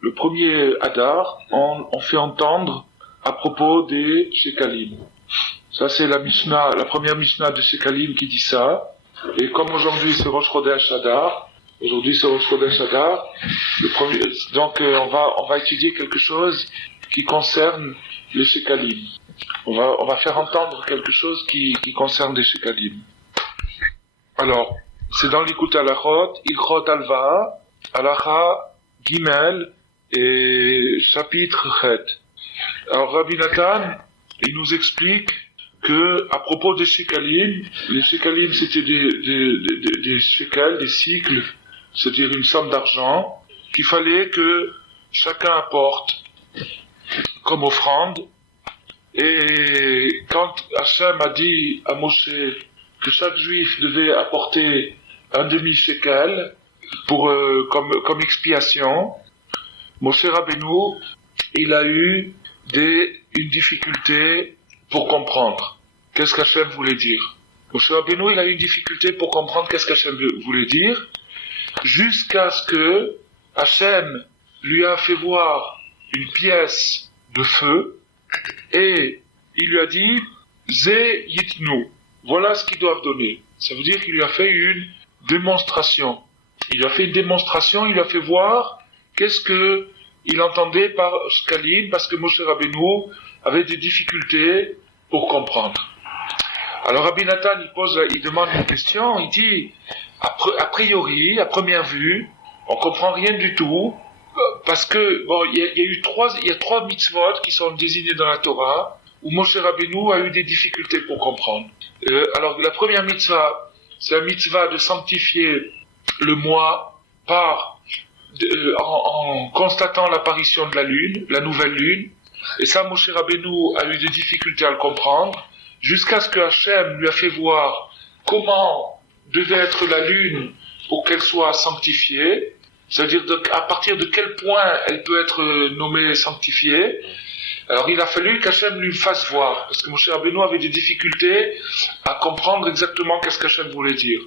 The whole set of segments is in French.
le premier Hadar, on fait entendre à propos des Shekalim. Ça, c'est la première Mishnah de Shekalim qui dit ça. Et comme aujourd'hui c'est Rosh Chodesh Hadar, donc on va étudier quelque chose qui concerne les Shekalim. On va faire entendre quelque chose qui concerne les Shekalim. Alors, c'est dans l'Ikut Halachot, Ilchot Alva, Halacha Gimel et chapitre Chet. Alors Rabbi Nathan, il nous explique que à propos des Shekalim, les Shekalim c'était des shekels, des cycles, c'est-à-dire une somme d'argent qu'il fallait que chacun apporte comme offrande. Et quand Hachem a dit à Moshe que chaque juif devait apporter un demi-shekel comme expiation, Moshe Rabbeinu, il a eu une difficulté pour comprendre qu'est-ce qu'Hachem voulait dire. Moshe Rabbeinu, il a eu une difficulté pour comprendre qu'est-ce qu'Hachem voulait dire, jusqu'à ce que Hachem lui a fait voir une pièce de feu, et il lui a dit Ze yitnu, voilà ce qu'ils doivent donner. Ça veut dire qu'il lui a fait une démonstration. Il lui a fait une démonstration, il lui a fait voir qu'est-ce que il entendait par Shekalim, parce que Moshe Rabbeinu avait des difficultés pour comprendre. Alors Rabbi Nathan, il demande une question, il dit a priori, à première vue, on comprend rien du tout, parce que il y a trois mitzvot qui sont désignés dans la Torah où Moshe Rabbeinu a eu des difficultés pour comprendre. Alors la première mitzvah, c'est la mitzvah de sanctifier le mois en constatant l'apparition de la lune, la nouvelle lune. Et ça, Moshe Rabbeinu a eu des difficultés à le comprendre, jusqu'à ce que Hachem lui a fait voir comment devait être la lune pour qu'elle soit sanctifiée. C'est-à-dire à partir de quel point elle peut être nommée sanctifiée. Alors il a fallu qu'Hachem lui fasse voir, parce que Moshe Rabbeinu avait des difficultés à comprendre exactement qu'est-ce qu'Hachem voulait dire.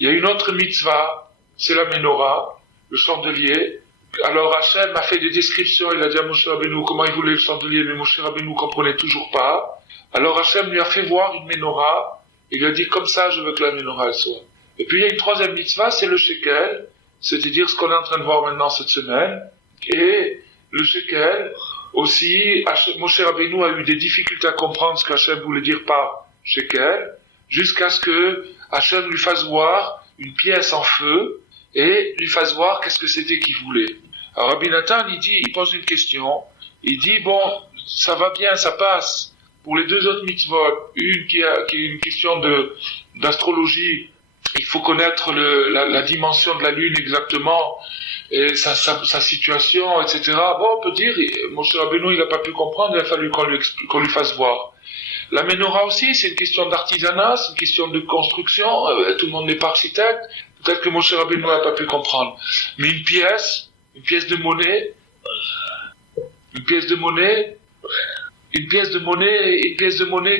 Il y a une autre mitzvah, c'est la menorah, le chandelier. Alors Hachem a fait des descriptions, il a dit à Moshe Rabbeinu comment il voulait le chandelier, mais Moshe Rabbeinu comprenait toujours pas. Alors Hachem lui a fait voir une menorah, il lui a dit comme ça je veux que la menorah elle soit. Et puis il y a une troisième mitzvah, c'est le shekel, c'est-à-dire ce qu'on est en train de voir maintenant cette semaine. Et le shekel, aussi, Moshe Rabbeinu a eu des difficultés à comprendre ce qu'Hachem voulait dire par shekel, jusqu'à ce que Hachem lui fasse voir une pièce en feu, et lui fasse voir qu'est-ce que c'était qu'il voulait. Alors Rabbi Nathan, il pose une question, il dit, bon, ça va bien, ça passe. Pour les deux autres mitzvot, une qui est une question d'astrologie, il faut connaître la dimension de la lune exactement, et sa situation, etc. Bon, on peut dire, Moshe Rabbeinu, il n'a pas pu comprendre, il a fallu qu'on lui fasse voir. La menorah aussi, c'est une question d'artisanat, c'est une question de construction, tout le monde n'est pas architecte, peut-être que Moshe Rabbeinu n'a pas pu comprendre. Mais une pièce de monnaie,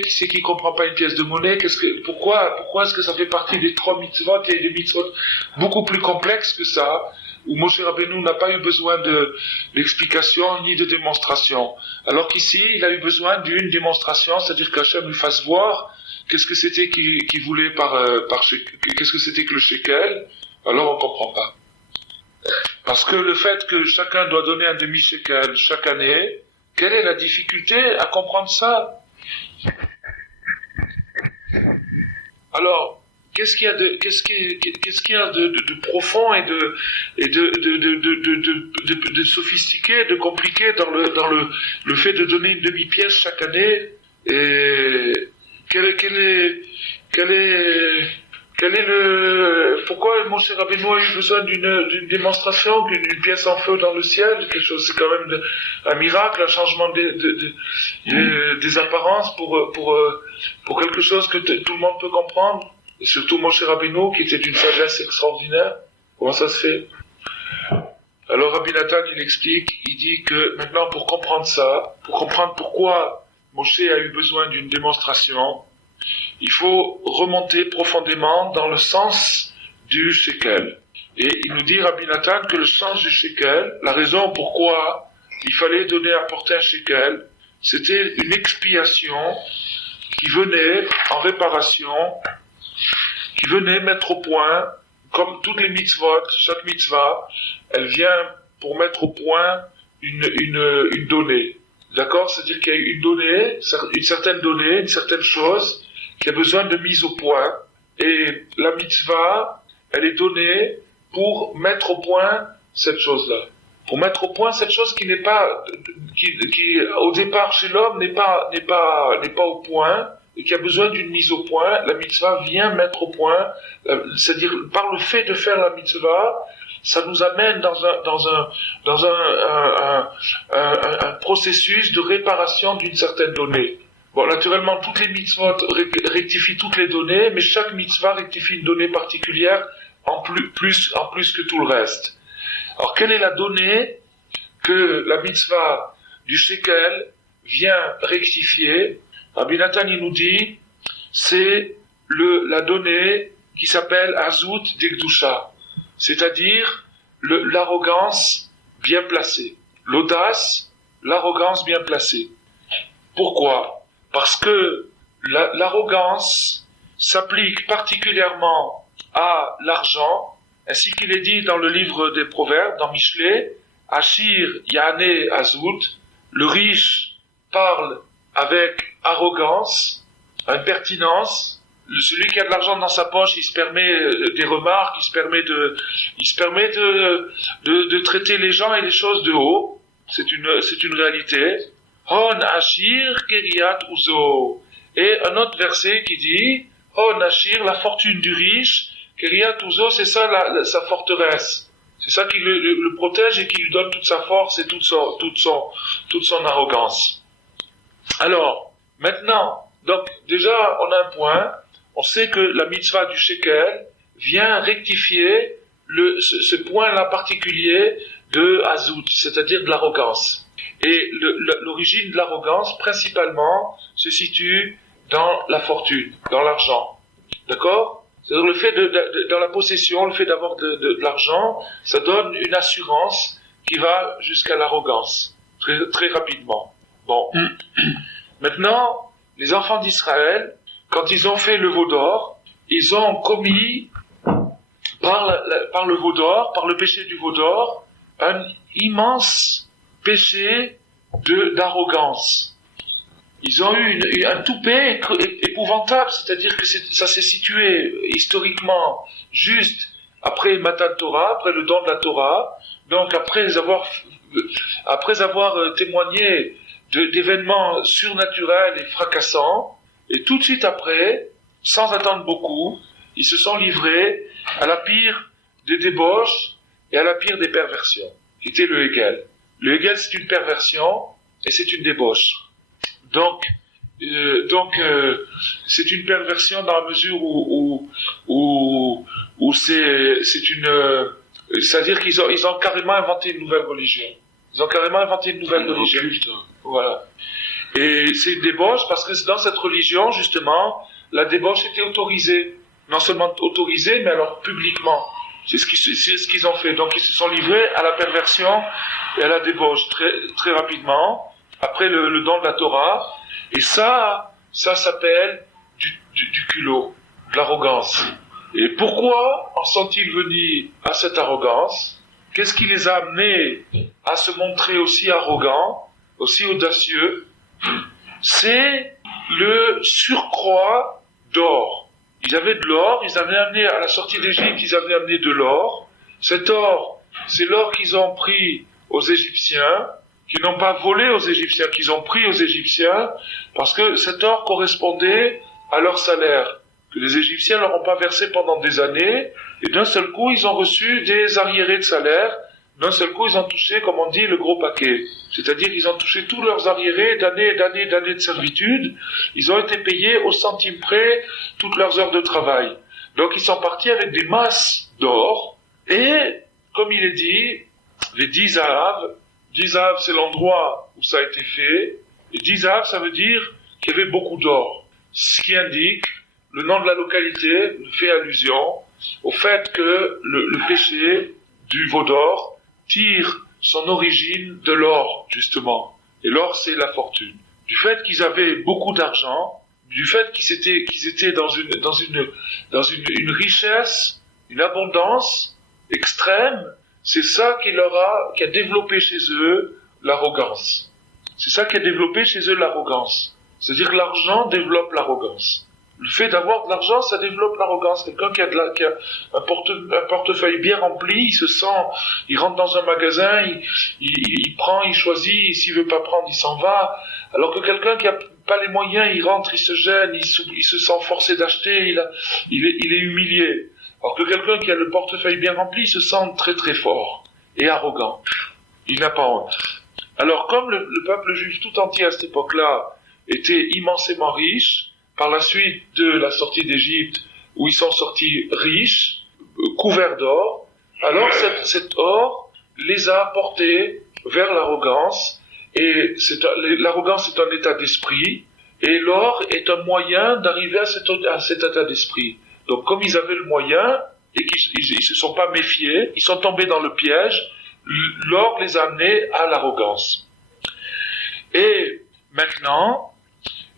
qui c'est qui comprend pas une pièce de monnaie? Pourquoi est-ce que ça fait partie des trois mitzvot? Il y a des mitzvot beaucoup plus complexes que ça, où Moshe Rabbeinu n'a pas eu besoin d'explication ni de démonstration. Alors qu'ici, il a eu besoin d'une démonstration, c'est-à-dire qu'Hachem lui fasse voir qu'est-ce que c'était qu'il voulait qu'est-ce que c'était que le shekel. Alors on comprend pas. Parce que le fait que chacun doit donner un demi-shekel chaque année, quelle est la difficulté à comprendre ça? Alors, qu'est-ce qu'il y a de profond et de sophistiqué, de compliqué dans le fait de donner une demi-pièce chaque année? Et pourquoi Moshe Rabbeinu a eu besoin d'une démonstration, d'une pièce en feu dans le ciel? Quelque chose, c'est quand même un miracle, un changement des apparences pour quelque chose que tout le monde peut comprendre. Et surtout Moshe Rabbeinu, qui était d'une sagesse extraordinaire. Comment ça se fait? Alors Rabbi Nathan, il explique, il dit que maintenant pour comprendre ça, pour comprendre pourquoi Moshe a eu besoin d'une démonstration, il faut remonter profondément dans le sens du shekel. Et il nous dit, Rabbi Nathan, que le sens du shekel, la raison pourquoi il fallait apporter un shekel, c'était une expiation qui venait en réparation, qui venait mettre au point, comme toutes les mitzvot, chaque mitzvah, elle vient pour mettre au point une donnée. D'accord? C'est-à-dire qu'il y a une donnée, une certaine chose, qui a besoin de mise au point. Et la mitzvah, elle est donnée pour mettre au point cette chose-là. Pour mettre au point cette chose qui n'est pas, qui au départ chez l'homme n'est pas au point, et qui a besoin d'une mise au point. La mitzvah vient mettre au point, c'est-à-dire par le fait de faire la mitzvah, ça nous amène dans un processus de réparation d'une certaine donnée. Bon, naturellement, toutes les mitzvot rectifient toutes les données, mais chaque mitzvah rectifie une donnée particulière en plus que tout le reste. Alors, quelle est la donnée que la mitzvah du shekel vient rectifier? Rabbi Nathan, il nous dit, c'est la donnée qui s'appelle Azut Dekdusha, c'est-à-dire l'arrogance bien placée. L'audace, l'arrogance bien placée. Pourquoi? Parce que l'arrogance s'applique particulièrement à l'argent, ainsi qu'il est dit dans le livre des Proverbes, dans Michelet, Achir Yane Azut, le riche parle avec arrogance, impertinence. Celui qui a de l'argent dans sa poche, il se permet des remarques, il se permet de traiter les gens et les choses de haut. C'est une réalité. Hon Ashir Keriat Uzo. Et un autre verset qui dit, Hon Ashir, la fortune du riche, Keriat Uzo, c'est ça sa forteresse. C'est ça qui le protège et qui lui donne toute sa force et toute son arrogance. Alors, maintenant, donc déjà on a un point, on sait que la mitzvah du shekel vient rectifier ce point-là particulier de Azut, c'est-à-dire de l'arrogance. Et l'origine de l'arrogance, principalement, se situe dans la fortune, dans l'argent. D'accord? C'est-à-dire le fait dans la possession, le fait d'avoir de l'argent, ça donne une assurance qui va jusqu'à l'arrogance, très, très rapidement. Bon. Maintenant, les enfants d'Israël, quand ils ont fait le veau d'or, ils ont commis, par le veau d'or, par le péché du veau d'or, un immense péché d'arrogance. Ils ont eu un toupet épouvantable, c'est-à-dire que ça s'est situé historiquement juste après Matan Torah, après le don de la Torah, donc après avoir témoigné d'événements surnaturels et fracassants, et tout de suite après, sans attendre beaucoup, ils se sont livrés à la pire des débauches et à la pire des perversions, qui était le Hegel. Le Hegel, c'est une perversion et c'est une débauche. Donc, c'est une perversion dans la mesure où c'est-à-dire qu'ils ont carrément inventé une nouvelle religion. Ils ont carrément inventé une nouvelle religion. Voilà. Et c'est une débauche parce que dans cette religion, justement, la débauche était autorisée. Non seulement autorisée, mais alors publiquement. C'est ce qu'ils ont fait. Donc ils se sont livrés à la perversion et à la débauche très, très rapidement, après le don de la Torah. Et ça s'appelle du culot, de l'arrogance. Et pourquoi en sont-ils venus à cette arrogance? Qu'est-ce qui les a amenés à se montrer aussi arrogants, aussi audacieux? C'est le surcroît d'or. Ils avaient de l'or, ils avaient amené, à la sortie d'Égypte, ils avaient amené de l'or. Cet or, c'est l'or qu'ils ont pris aux Égyptiens, qu'ils n'ont pas volé aux Égyptiens, qu'ils ont pris aux Égyptiens, parce que cet or correspondait à leur salaire, que les Égyptiens leur ont pas versé pendant des années, et d'un seul coup, ils ont reçu des arriérés de salaire, d'un seul coup, ils ont touché, comme on dit, le gros paquet. C'est-à-dire qu'ils ont touché tous leurs arriérés d'années de servitude. Ils ont été payés au centime près toutes leurs heures de travail. Donc ils sont partis avec des masses d'or. Et, comme il est dit, les 10 zahav, 10 zahav c'est l'endroit où ça a été fait. Et 10 zahav, ça veut dire qu'il y avait beaucoup d'or. Ce qui indique, le nom de la localité fait allusion au fait que le péché du veau d'or tire son origine de l'or, justement. Et l'or, c'est la fortune. Du fait qu'ils avaient beaucoup d'argent, du fait qu'ils étaient dans une richesse, une abondance extrême, c'est ça qui a développé chez eux l'arrogance. C'est ça qui a développé chez eux l'arrogance. C'est-à-dire que l'argent développe l'arrogance. Le fait d'avoir de l'argent, ça développe l'arrogance. Quelqu'un qui a un portefeuille bien rempli, il rentre dans un magasin, il prend, il choisit, et s'il veut pas prendre, il s'en va. Alors que quelqu'un qui a pas les moyens, il rentre, il se gêne, il se sent forcé d'acheter, il est humilié. Alors que quelqu'un qui a le portefeuille bien rempli, il se sent très très fort et arrogant. Il n'a pas honte. Alors comme le peuple juif tout entier à cette époque-là était immensément riche, par la suite de la sortie d'Égypte, où ils sont sortis riches, couverts d'or, alors cet or les a portés vers l'arrogance, et l'arrogance est un état d'esprit, et l'or est un moyen d'arriver à cet état d'esprit. Donc comme ils avaient le moyen, et qu'ils se sont pas méfiés, ils sont tombés dans le piège, l'or les a amenés à l'arrogance. Et maintenant,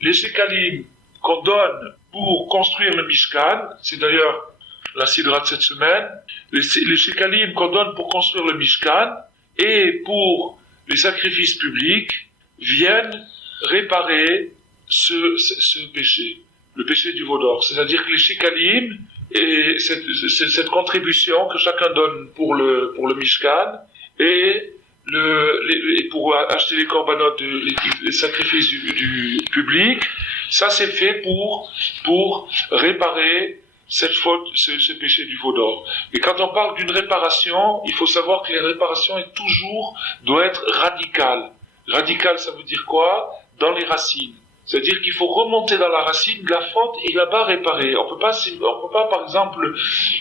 les shekalim qu'on donne pour construire le Mishkan, c'est d'ailleurs la sidra de cette semaine, les shekalim qu'on donne pour construire le Mishkan et pour les sacrifices publics viennent réparer ce péché, le péché du veau d'or. C'est-à-dire que les shekalim et cette contribution que chacun donne pour le Mishkan et pour acheter les corbanotes, les sacrifices du public, ça c'est fait pour réparer cette faute, ce péché du veau d'or. Et quand on parle d'une réparation, il faut savoir que les réparations doit être radicale. Radicale, ça veut dire quoi? Dans les racines. C'est-à-dire qu'il faut remonter dans la racine de la faute et là-bas réparer. On peut pas par exemple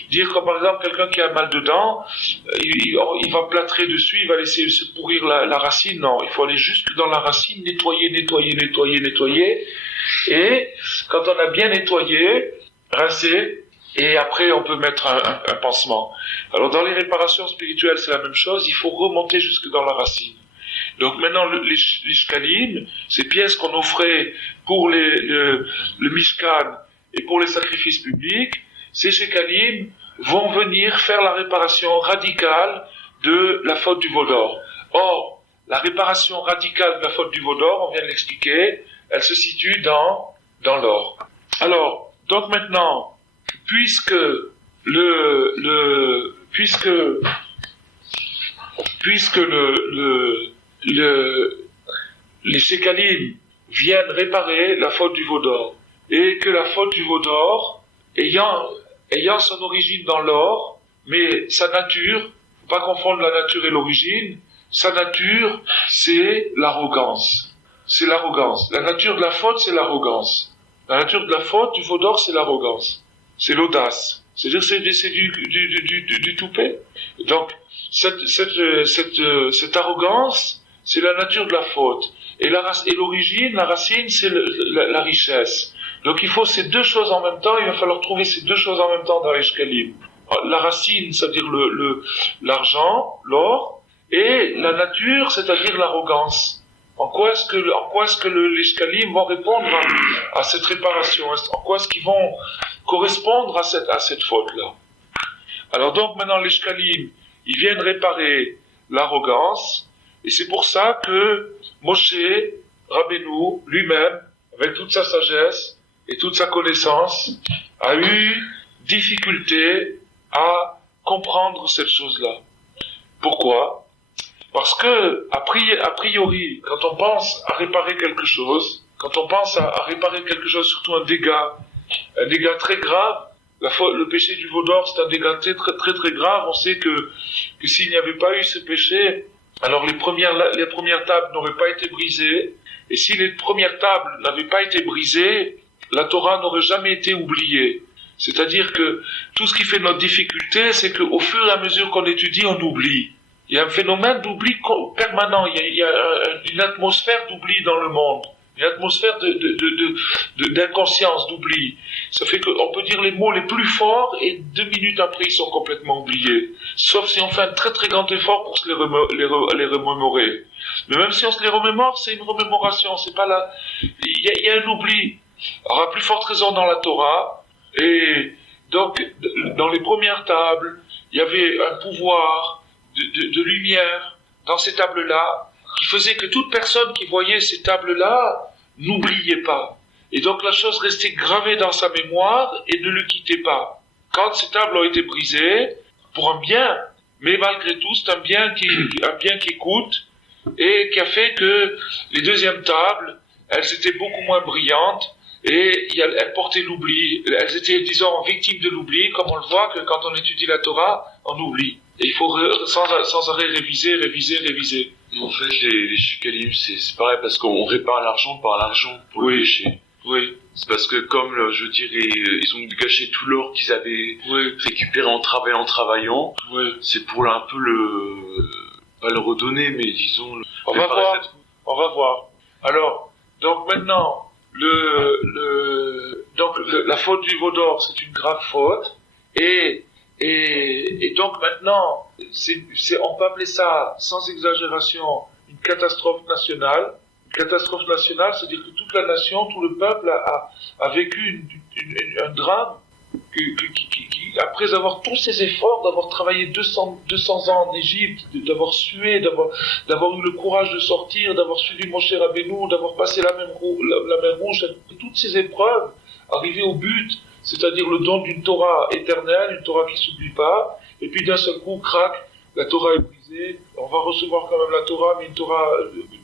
dire comme par exemple quelqu'un qui a mal de dents, il va plâtrer dessus, il va laisser se pourrir la racine. Non, il faut aller jusque dans la racine, nettoyer. Et quand on a bien nettoyé, rincer, et après on peut mettre un pansement. Alors dans les réparations spirituelles, c'est la même chose, il faut remonter jusque dans la racine. Donc maintenant, les shkalim, ces pièces qu'on offrait pour le Mishkan et pour les sacrifices publics, ces shkalim vont venir faire la réparation radicale de la faute du veau d'or. Or, la réparation radicale de la faute du veau d'or, on vient de l'expliquer, elle se situe dans l'or. Alors, donc maintenant, puisque les shekalim viennent réparer la faute du veau d'or, et que la faute du veau d'or, ayant son origine dans l'or, mais sa nature, faut pas confondre la nature et l'origine, sa nature, c'est l'arrogance. C'est l'arrogance. La nature de la faute, c'est l'arrogance. La nature de la faute du veau d'or, c'est l'arrogance. C'est l'audace. C'est-à-dire, c'est du toupet. Donc, cette arrogance, c'est la nature de la faute. Et l'origine, la racine, c'est la richesse. Donc il faut ces deux choses en même temps, il va falloir trouver ces deux choses en même temps dans les shkalim. La racine, c'est-à-dire l'argent, l'or, et la nature, c'est-à-dire l'arrogance. En quoi est-ce que les shkalim vont répondre à cette réparation? En quoi est-ce qu'ils vont correspondre à cette faute-là? Alors donc maintenant les shkalim, ils viennent réparer l'arrogance, et c'est pour ça que Moshe Rabbeinu lui-même, avec toute sa sagesse et toute sa connaissance, a eu difficulté à comprendre cette chose-là. Pourquoi? Parce que, a priori, quand on pense à réparer quelque chose, surtout un dégât très grave, le péché du veau d'or, c'est un dégât très, très, très, très grave. On sait que s'il n'y avait pas eu ce péché, alors les premières tables n'auraient pas été brisées. Et si les premières tables n'avaient pas été brisées, la Torah n'aurait jamais été oubliée. C'est-à-dire que tout ce qui fait notre difficulté, c'est qu'au fur et à mesure qu'on étudie, on oublie. Il y a un phénomène d'oubli permanent. Il y a une atmosphère d'oubli dans le monde. une atmosphère d'inconscience, d'oubli. Ça fait qu'on peut dire les mots les plus forts et 2 minutes après ils sont complètement oubliés. Sauf si on fait un très très grand effort pour se les remémorer. Mais même si on se les remémore, c'est une remémoration, c'est pas là. Il y a un oubli. Alors à plus forte raison dans la Torah, et donc dans les premières tables, il y avait un pouvoir de lumière dans ces tables-là, qui faisait que toute personne qui voyait ces tables-là n'oubliait pas. Et donc la chose restait gravée dans sa mémoire et ne le quittait pas. Quand ces tables ont été brisées, pour un bien, mais malgré tout, c'est un bien qui coûte, et qui a fait que les deuxièmes tables, elles étaient beaucoup moins brillantes, et elles portaient l'oubli. Elles étaient, disons, victimes de l'oubli, comme on le voit que quand on étudie la Torah, on oublie. Et il faut sans arrêt réviser. En fait, les shekalim, c'est pareil, parce qu'on répare l'argent par l'argent pour le péché. Oui. C'est parce que comme, je dirais, ils ont gâché tout l'or qu'ils avaient récupéré en travaillant, c'est pour un peu pas le redonner, mais disons... On va voir. Alors, donc maintenant, la faute du veau d'or, c'est une grave faute, et donc maintenant, on peut appeler ça, sans exagération, une catastrophe nationale. Une catastrophe nationale, c'est-à-dire que toute la nation, tout le peuple a vécu un drame, après avoir tous ces efforts, d'avoir travaillé 200 ans en Égypte, d'avoir sué, d'avoir eu le courage de sortir, d'avoir suivi Moshe Rabbeinu, d'avoir passé la mer Rouge, toutes ces épreuves, arriver au but, c'est-à-dire le don d'une Torah éternelle, une Torah qui s'oublie pas, et puis d'un seul coup, crac, la Torah est brisée, on va recevoir quand même la Torah, mais une Torah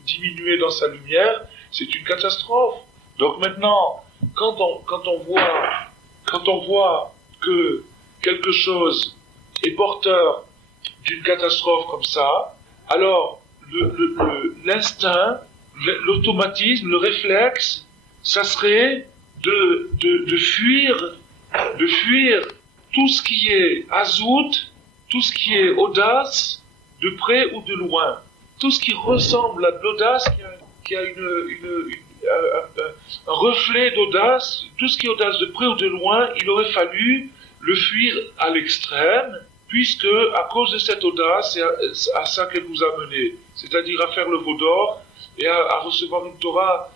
diminuée dans sa lumière, c'est une catastrophe. Donc maintenant, quand on voit que quelque chose est porteur d'une catastrophe comme ça, alors l'instinct, l'automatisme, le réflexe, ça serait de fuir tout ce qui est azout, tout ce qui est audace, de près ou de loin. Tout ce qui ressemble à de l'audace, qui a un reflet d'audace, tout ce qui est audace de près ou de loin, il aurait fallu le fuir à l'extrême, puisque à cause de cette audace, c'est à ça qu'elle nous a menés, c'est-à-dire à faire le veau d'or et à recevoir une Torah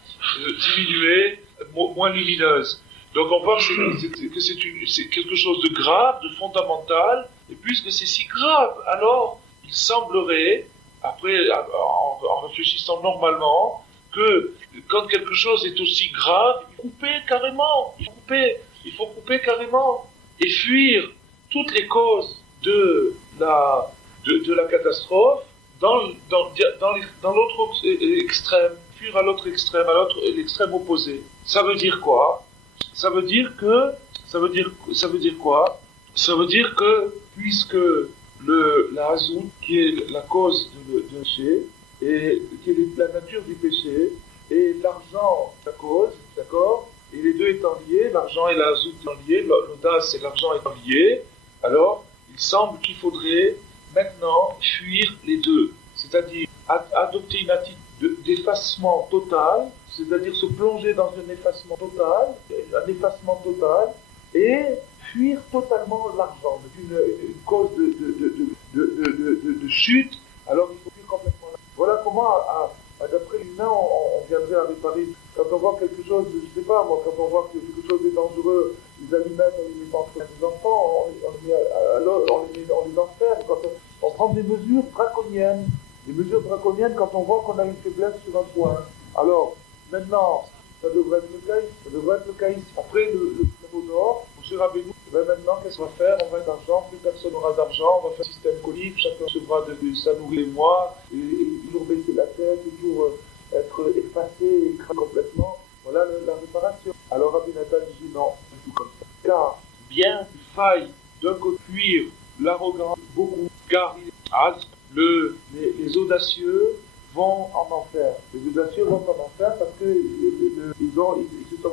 diminuée, moins lumineuse. Donc on voit que c'est quelque chose de grave, de fondamental, et puisque c'est si grave, alors il semblerait, après, en réfléchissant normalement, que quand quelque chose est aussi grave, il faut couper carrément, et fuir toutes les causes de la catastrophe dans l'autre extrême, fuir à l'autre extrême, l'extrême opposé. Ça veut dire quoi? Ça veut dire quoi? Ça veut dire que, puisque la hazout, qui est la cause de péché, et qui est la nature du péché, et l'argent, la cause, d'accord? Et les deux étant liés, l'argent et la hazout étant liés, l'audace et l'argent étant liés, alors il semble qu'il faudrait maintenant fuir les deux, c'est-à-dire adopter une attitude d'effacement total, c'est-à-dire se plonger dans un effacement total, et fuir totalement l'argent, une cause de chute, alors il faut fuir complètement l'argent. Voilà comment, d'après l'humain, on viendrait à réparer. Quand on voit quelque chose, je sais pas moi, quand on voit que quelque chose est dangereux, les aliments, on les met entre les enfants, on les enferme, on prend des mesures draconiennes. Des mesures draconiennes quand on voit qu'on a une faiblesse sur un point. Alors, maintenant, ça devrait être le cas ici. Après le mot d'or, M. Rabbeinu, maintenant, qu'est-ce qu'on va faire? On va être d'argent, plus personne n'aura d'argent, on va faire un système colique, chacun recevra de sa nourriture les mois, et toujours baisser la tête, toujours être effacé et écrasé complètement. Voilà la réparation. Alors Rabbi Nathan dit non, c'est tout comme ça. Car bien qu'il faille d'un côté fuir l'arrogance, beaucoup, car il est hâte, les audacieux vont en enfer. Les audacieux vont en enfer parce qu'ils se sont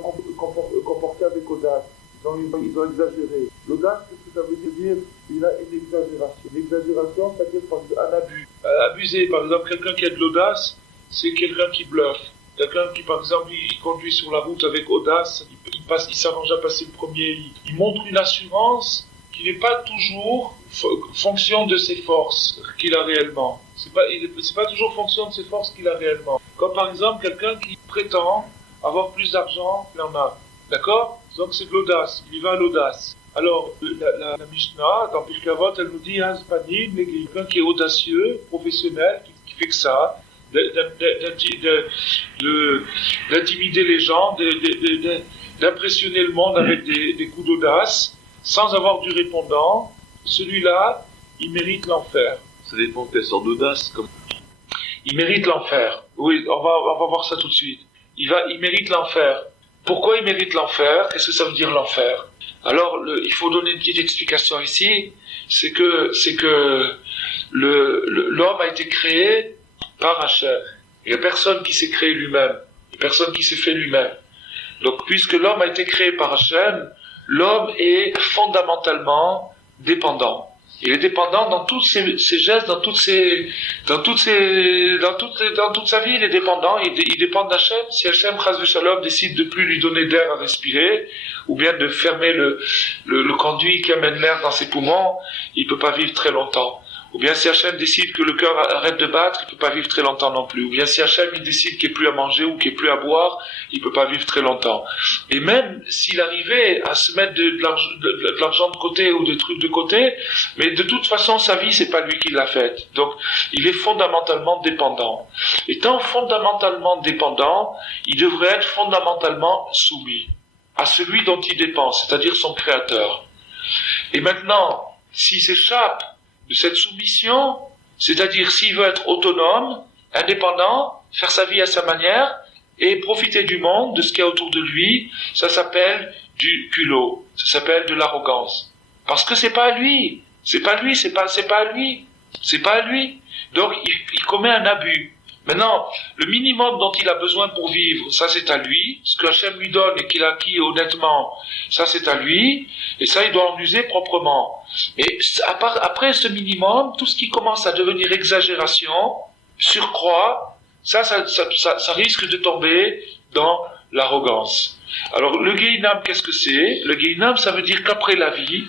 comportés avec audace. Ils ont exagéré. L'audace, qu'est-ce que ça veut dire? Il a une exagération. L'exagération, c'est-à-dire un abus. Abuser, par exemple, quelqu'un qui a de l'audace, c'est quelqu'un qui bluffe. Quelqu'un qui, par exemple, il conduit sur la route avec audace, il s'arrange à passer le premier, il montre une assurance qui n'est pas toujours fonction de ses forces qu'il a réellement. C'est pas toujours fonction de ses forces qu'il a réellement. Comme par exemple quelqu'un qui prétend avoir plus d'argent qu'il en a. D'accord? Donc c'est de l'audace, il y va à l'audace. Alors, la Mishnah, dans Pirkei Avot, elle nous dit, quelqu'un qui est audacieux, professionnel, qui fait que ça, d'intimider les gens, d'impressionner le monde avec des coups d'audace, sans avoir du répondant, celui-là, il mérite l'enfer. Ça dépend de quelle sorte d'audace. Il mérite l'enfer. Oui, on va voir ça tout de suite. Il mérite l'enfer. Pourquoi il mérite l'enfer? Qu'est-ce que ça veut dire l'enfer? Alors, il faut donner une petite explication ici. C'est que l'homme a été créé par Hachem. Il n'y a personne qui s'est créé lui-même. Il n'y a personne qui s'est fait lui-même. Donc, puisque l'homme a été créé par Hachem, l'homme est fondamentalement dépendant. Il est dépendant dans tous ses gestes, dans toute sa vie, il est dépendant. Il dépend d'Hachem. Si Hachem, chas v'shalom, décide de plus lui donner d'air à respirer, ou bien de fermer le conduit qui amène l'air dans ses poumons, il peut pas vivre très longtemps. Ou bien si Hachem décide que le cœur arrête de battre, il peut pas vivre très longtemps non plus. Ou bien si Hachem il décide qu'il n'y ait plus à manger ou qu'il n'y ait plus à boire, il peut pas vivre très longtemps. Et même s'il arrivait à se mettre de l'argent de côté ou des trucs de côté, mais de toute façon sa vie c'est pas lui qui l'a faite. Donc il est fondamentalement dépendant. Étant fondamentalement dépendant, il devrait être fondamentalement soumis à celui dont il dépend, c'est-à-dire son créateur. Et maintenant, s'il s'échappe de cette soumission, c'est-à-dire s'il veut être autonome, indépendant, faire sa vie à sa manière et profiter du monde, de ce qu'il y a autour de lui, ça s'appelle du culot, ça s'appelle de l'arrogance. Parce que c'est pas à lui, c'est pas à lui. Donc il commet un abus. Maintenant, le minimum dont il a besoin pour vivre, ça c'est à lui. Ce que Hachem lui donne et qu'il a acquis honnêtement, ça c'est à lui. Et ça, il doit en user proprement. Et après ce minimum, tout ce qui commence à devenir exagération, surcroît, ça risque de tomber dans l'arrogance. Alors, le Gehinam, qu'est-ce que c'est? Le Gehinam, ça veut dire qu'après la vie,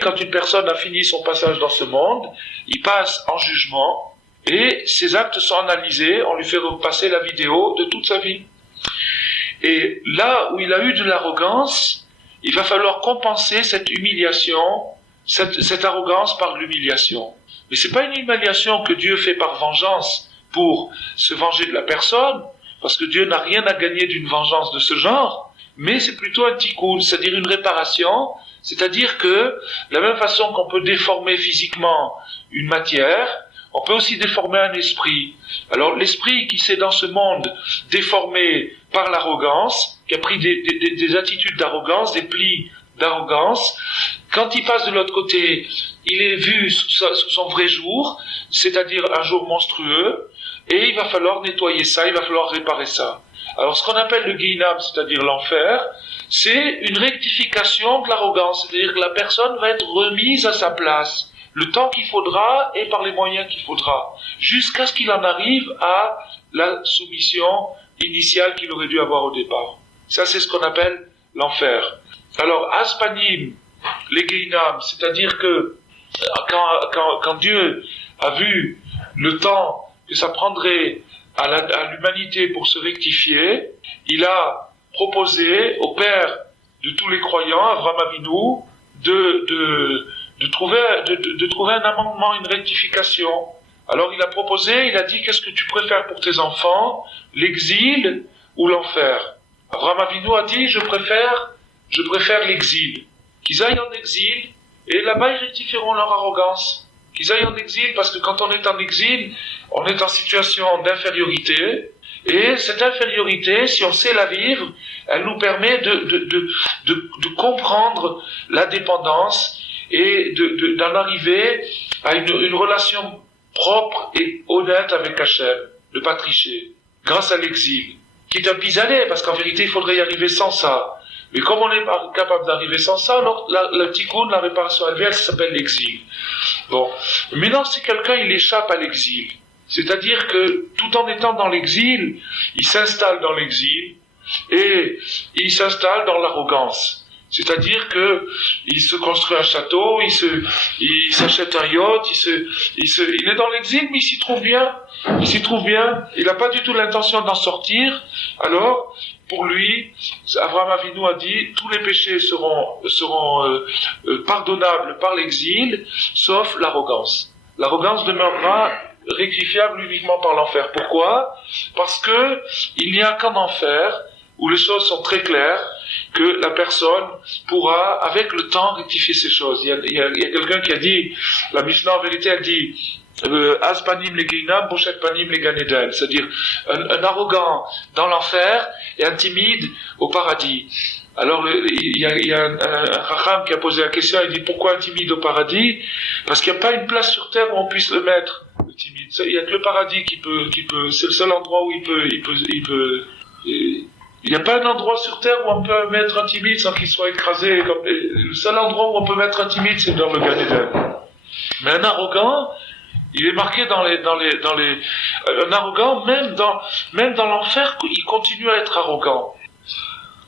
quand une personne a fini son passage dans ce monde, il passe en jugement, et ses actes sont analysés, on lui fait repasser la vidéo de toute sa vie. Et là où il a eu de l'arrogance, il va falloir compenser cette humiliation, cette arrogance par l'humiliation. Mais c'est pas une humiliation que Dieu fait par vengeance pour se venger de la personne, parce que Dieu n'a rien à gagner d'une vengeance de ce genre, mais c'est plutôt un tikkun, c'est-à-dire une réparation, c'est-à-dire que de la même façon qu'on peut déformer physiquement une matière, on peut aussi déformer un esprit. Alors l'esprit qui s'est dans ce monde déformé par l'arrogance, qui a pris des attitudes d'arrogance, des plis d'arrogance, quand il passe de l'autre côté, il est vu sous son vrai jour, c'est-à-dire un jour monstrueux, et il va falloir nettoyer ça, il va falloir réparer ça. Alors ce qu'on appelle le Gehinam, c'est-à-dire l'enfer, c'est une rectification de l'arrogance, c'est-à-dire que la personne va être remise à sa place. Le temps qu'il faudra et par les moyens qu'il faudra, jusqu'à ce qu'il en arrive à la soumission initiale qu'il aurait dû avoir au départ. Ça, c'est ce qu'on appelle l'enfer. Alors, Aspanim, les Gehinam, c'est-à-dire que quand Dieu a vu le temps que ça prendrait à l'humanité pour se rectifier, il a proposé au Père de tous les croyants, Avraham Avinu, de trouver un amendement, une rectification. Alors il a proposé, il a dit, qu'est-ce que tu préfères pour tes enfants, l'exil ou l'enfer? Avraham Avinu a dit, je préfère l'exil. Qu'ils aillent en exil, et là-bas ils rectifieront leur arrogance. Qu'ils aillent en exil, parce que quand on est en exil, on est en situation d'infériorité, et cette infériorité, si on sait la vivre, elle nous permet de comprendre la dépendance, et d'en arriver à une relation propre et honnête avec Hachem, ne pas tricher, grâce à l'exil, qui est un pis-aller, parce qu'en vérité il faudrait y arriver sans ça. Mais comme on n'est pas capable d'arriver sans ça, alors la tikkun, la réparation annuelle, ça s'appelle l'exil. Bon, maintenant si quelqu'un il échappe à l'exil, C'est-à-dire que tout en étant dans l'exil, il s'installe dans l'exil et il s'installe dans l'arrogance. C'est-à-dire que il se construit un château, il s'achète un yacht, il est dans l'exil, mais il s'y trouve bien. Il s'y trouve bien. Il n'a pas du tout l'intention d'en sortir. Alors, pour lui, Abraham Avinu a dit, tous les péchés seront pardonnables par l'exil, sauf l'arrogance. L'arrogance demeurera rectifiable uniquement par l'enfer. Pourquoi? Parce que il n'y a qu'en enfer, où les choses sont très claires, que la personne pourra, avec le temps, rectifier ces choses. Il y a quelqu'un qui a dit, la Mishnah en vérité, elle dit, Az panim le Ginam, Boshet panim le Gan Eden, c'est-à-dire un arrogant dans l'enfer et un timide au paradis. Alors il y a un Chacham qui a posé la question, il dit pourquoi un timide au paradis? Parce qu'il n'y a pas une place sur terre où on puisse le mettre, le timide. Il n'y a que le paradis qui peut, c'est le seul endroit où il peut. Il n'y a pas un endroit sur terre où on peut mettre un timide sans qu'il soit écrasé. Le seul endroit où on peut mettre un timide, c'est dans le Gan Eden. Mais un arrogant, il est marqué un arrogant, même dans l'enfer, il continue à être arrogant.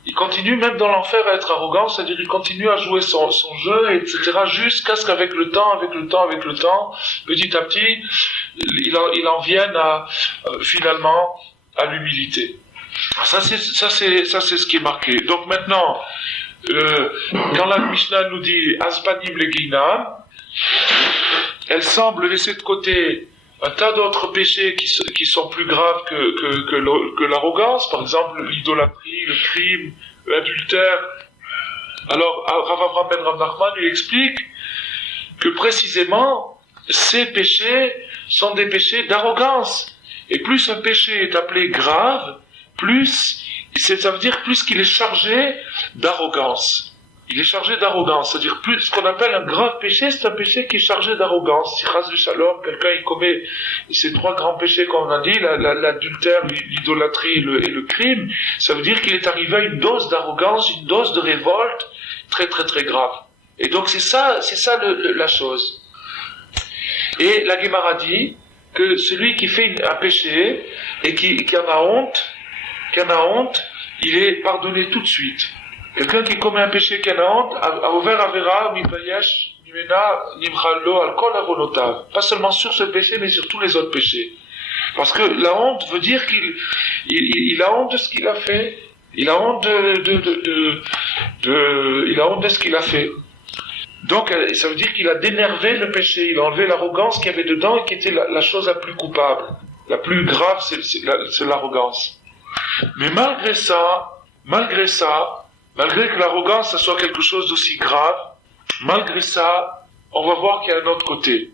Il continue même dans l'enfer à être arrogant, c'est-à-dire il continue à jouer son jeu, etc., jusqu'à ce qu'avec le temps, petit à petit, il en vienne finalement à l'humilité. Ça c'est ce qui est marqué. Donc maintenant, quand la Mishnah nous dit Aspanim le Ginam, elle semble laisser de côté un tas d'autres péchés qui sont plus graves que l'arrogance, par exemple l'idolâtrie, le crime, l'adultère. Alors Rav Avraham ben Rav Nachman lui explique que précisément ces péchés sont des péchés d'arrogance. Et plus un péché est appelé grave, ça veut dire plus qu'il est chargé d'arrogance. Il est chargé d'arrogance, c'est-à-dire plus ce qu'on appelle un grave péché, c'est un péché qui est chargé d'arrogance. Si Chas Shalom, quelqu'un il commet ces trois grands péchés qu'on a dit, l'adultère, l'idolâtrie et le crime, ça veut dire qu'il est arrivé à une dose d'arrogance, une dose de révolte très très très grave. Et donc c'est ça la chose. Et la Gemara dit que celui qui fait un péché et qui en a honte, il est pardonné tout de suite. Quelqu'un qui commet un péché qui en a honte, a ouvert Avera, Mipayesh, Nimena, Nimchallo, Alkol, Avonotav. Pas seulement sur ce péché, mais sur tous les autres péchés. Parce que la honte veut dire qu'il a honte de ce qu'il a fait. Il a honte il a honte de ce qu'il a fait. Donc, ça veut dire qu'il a dénervé le péché. Il a enlevé l'arrogance qu'il y avait dedans et qui était la chose la plus coupable. La plus grave, c'est l'arrogance. Mais malgré que l'arrogance, ça soit quelque chose d'aussi grave, malgré ça, on va voir qu'il y a un autre côté.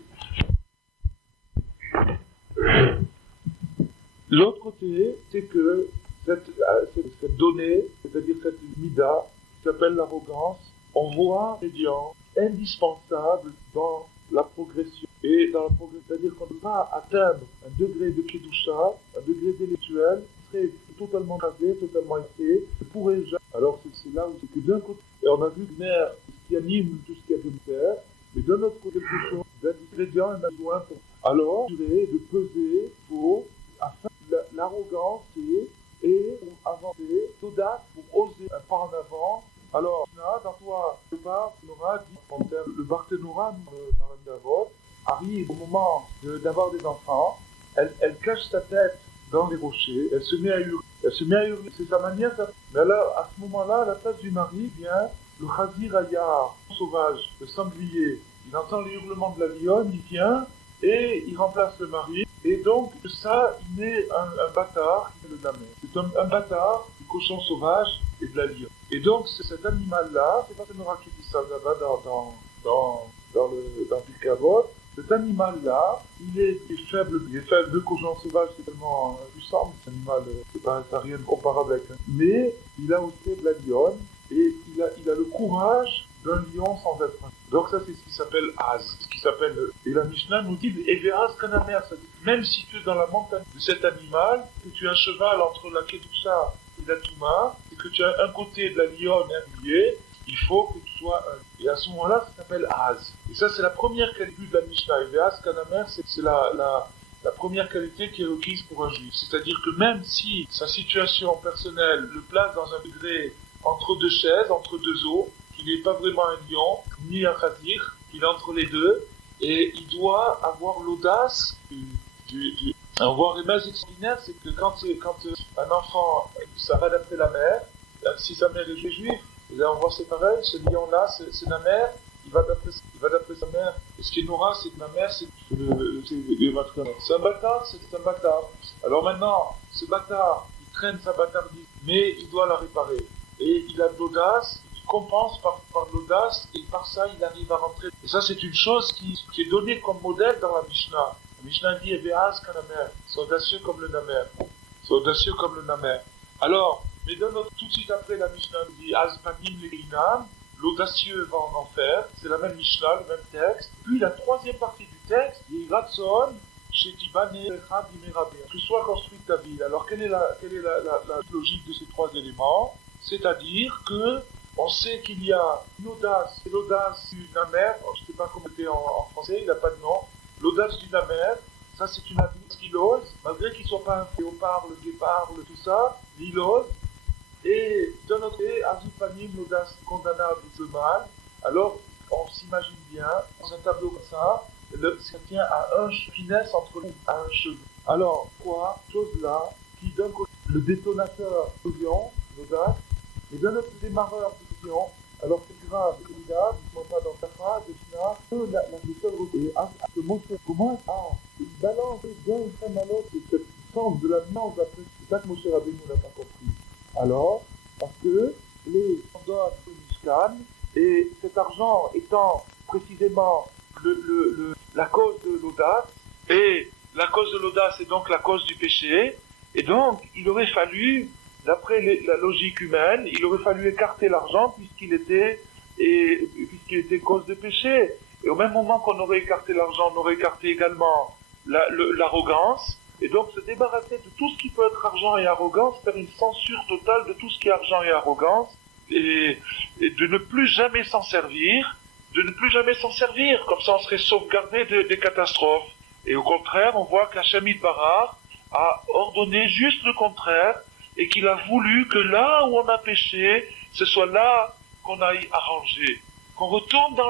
L'autre côté, c'est que cette donnée, c'est-à-dire cette mida, qui s'appelle l'arrogance, on voit un ingrédient indispensable dans la progression. Et dans la progression, c'est-à-dire qu'on ne peut pas atteindre un degré de kedusha, un degré intellectuel, qui serait totalement rasé, totalement été, ne pourrait jamais. Alors c'est là où c'est que d'un côté, et on a vu que l'air, ce qui anime tout ce qu'il y a de terre, mais d'un autre côté, quelque chose d'ingrédient, un besoin pour. Alors, de peser pour, afin l'arrogance et pour avancer, l'audace pour oser un pas en avant. Alors, dans toi, le Barthénora dit, le Barthénora dans la Davot arrive au moment d'avoir des enfants, elle cache sa tête dans les rochers, elle se met à hurler, c'est sa manière. Mais alors, à ce moment-là, à la place du mari, vient le Khazir Ayar, sauvage, le sanglier. Il entend les hurlements de la lionne, il vient et il remplace le mari. Et donc, ça, il naît un bâtard, qui est le Namé. C'est un bâtard du cochon sauvage et de la lionne. Et donc, c'est cet animal-là, c'est pas Tenora qui dit ça là-bas dans le Pirkei. Cet animal-là, il est faible. Le cochon sauvage, c'est tellement puissant, cet animal, ça rien de comparable avec un. Mais il a aussi de la lionne, et il a le courage d'un lion sans être un. Donc ça, c'est ce qui s'appelle Az, et la Mishnah nous dit, et verras Kanamer, ça dit, même si tu es dans la montagne de cet animal, que tu as un cheval entre la Kedusha et la Touma, et que tu as un côté de la lionne et un boulier, il faut que tu sois un. Et à ce moment-là, ça s'appelle Az. Et ça, c'est la première qualité de la Mishnah. Et Ve'az Kanamer, c'est la première qualité qui est requise pour un juif. C'est-à-dire que même si sa situation personnelle le place dans un degré entre deux chaises, entre deux eaux, qu'il n'est pas vraiment un lion, ni un khazir, qu'il est entre les deux, et il doit avoir l'audace un voir remède extraordinaire, c'est que quand un enfant, ça va d'après la mère, si sa mère est juive, et là on voit c'est pareil, ce lion-là, c'est la mère, il va d'après sa mère. Et ce qui est Nora, c'est que ma mère, c'est un bâtard, c'est un bâtard. Alors maintenant, ce bâtard, il traîne sa bâtardise, mais il doit la réparer. Et il a de l'audace, il compense par l'audace, et par ça, il arrive à rentrer. Et ça, c'est une chose qui est donnée comme modèle dans la Mishnah. La Mishnah dit, Eveaz kanamer, c'est audacieux comme le namer. C'est audacieux comme le namer. Alors, mais tout de suite après, la Mishnah dit, Az panim le'inam, l'audacieux va en enfer, c'est la même Mishnah, le même texte. Puis la troisième partie du texte, il Ratson, que soit construite ta ville. Alors quelle est la logique de ces trois éléments? C'est-à-dire que on sait qu'il y a une audace, c'est l'audace du namer, je ne sais pas comment c'était en français, il n'a pas de nom. L'audace du namer, ça c'est une audace qu'il ose, malgré qu'il ne soit pas un léopard, le guépard, tout ça, il ose. Et d'un autre côté, Azupanim, l'audace condamnable du mal. Alors, on s'imagine bien, dans un tableau comme ça, ça tient à finesse entre à un cheveu. Alors, quoi? Chose là, qui d'un côté, le détonateur de lion, l'audace, et d'un autre démarreur du lion. Alors, c'est grave, c'est grave, je ne pas dans ta phrase, que la seule et se montrer comment, une balance d'un extrême à l'autre, et cette sens de la nuance d'après, c'est ça que Moshe Rabbeinu n'a pas compris. Alors, parce que les donnent au Mishkan, et cet argent étant précisément la cause de l'audace, et la cause de l'audace est donc la cause du péché, et donc il aurait fallu, d'après la logique humaine, il aurait fallu écarter l'argent puisqu'il était cause de péché. Et au même moment qu'on aurait écarté l'argent, on aurait écarté également l'arrogance, et donc se débarrasser de tout ce qui peut être argent et arrogance, faire une censure totale de tout ce qui est argent et arrogance, et de ne plus jamais s'en servir, comme ça on serait sauvegardé des catastrophes. Et au contraire, on voit qu'Hachem Yitbarach a ordonné juste le contraire, et qu'il a voulu que là où on a péché, ce soit là qu'on aille arranger, qu'on retourne dans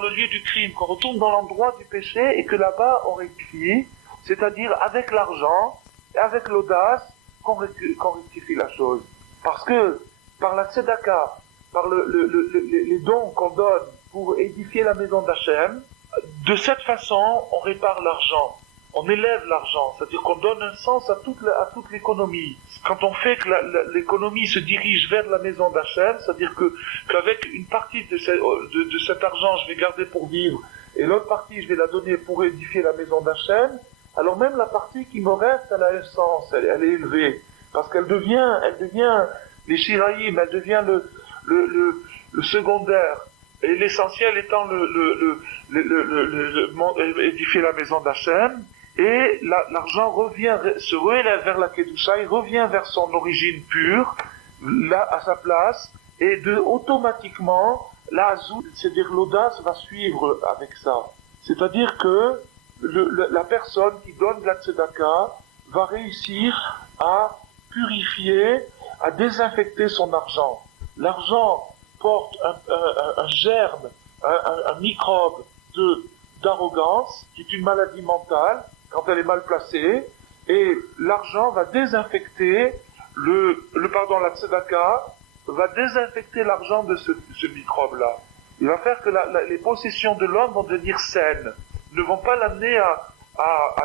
le lieu du crime, qu'on retourne dans l'endroit du péché, et que là-bas on rectifie, c'est-à-dire avec l'argent et avec l'audace qu'on rectifie la chose. Parce que par la tzedaka, par les dons qu'on donne pour édifier la maison d'Hachem, de cette façon on répare l'argent, on élève l'argent, c'est-à-dire qu'on donne un sens à toute l'économie. Quand on fait que l'économie se dirige vers la maison d'Hachem, c'est-à-dire qu'avec une partie de cet argent je vais garder pour vivre, et l'autre partie je vais la donner pour édifier la maison d'Hachem, alors même la partie qui me reste, elle a un sens, elle est élevée, parce qu'elle devient les shiraïm, elle devient le secondaire, et l'essentiel étant édifier la maison d'Hachem, et l'argent se relève vers la Kedusha, il revient vers son origine pure, là, à sa place, et automatiquement, c'est-à-dire l'audace va suivre avec ça. C'est-à-dire que la personne qui donne de la tzedaka va réussir à purifier, à désinfecter son argent. L'argent porte un germe, un microbe d'arrogance, qui est une maladie mentale, quand elle est mal placée, et l'argent va désinfecter la tzedaka va désinfecter l'argent de ce microbe-là. Il va faire que les possessions de l'homme vont devenir saines, ne vont pas l'amener à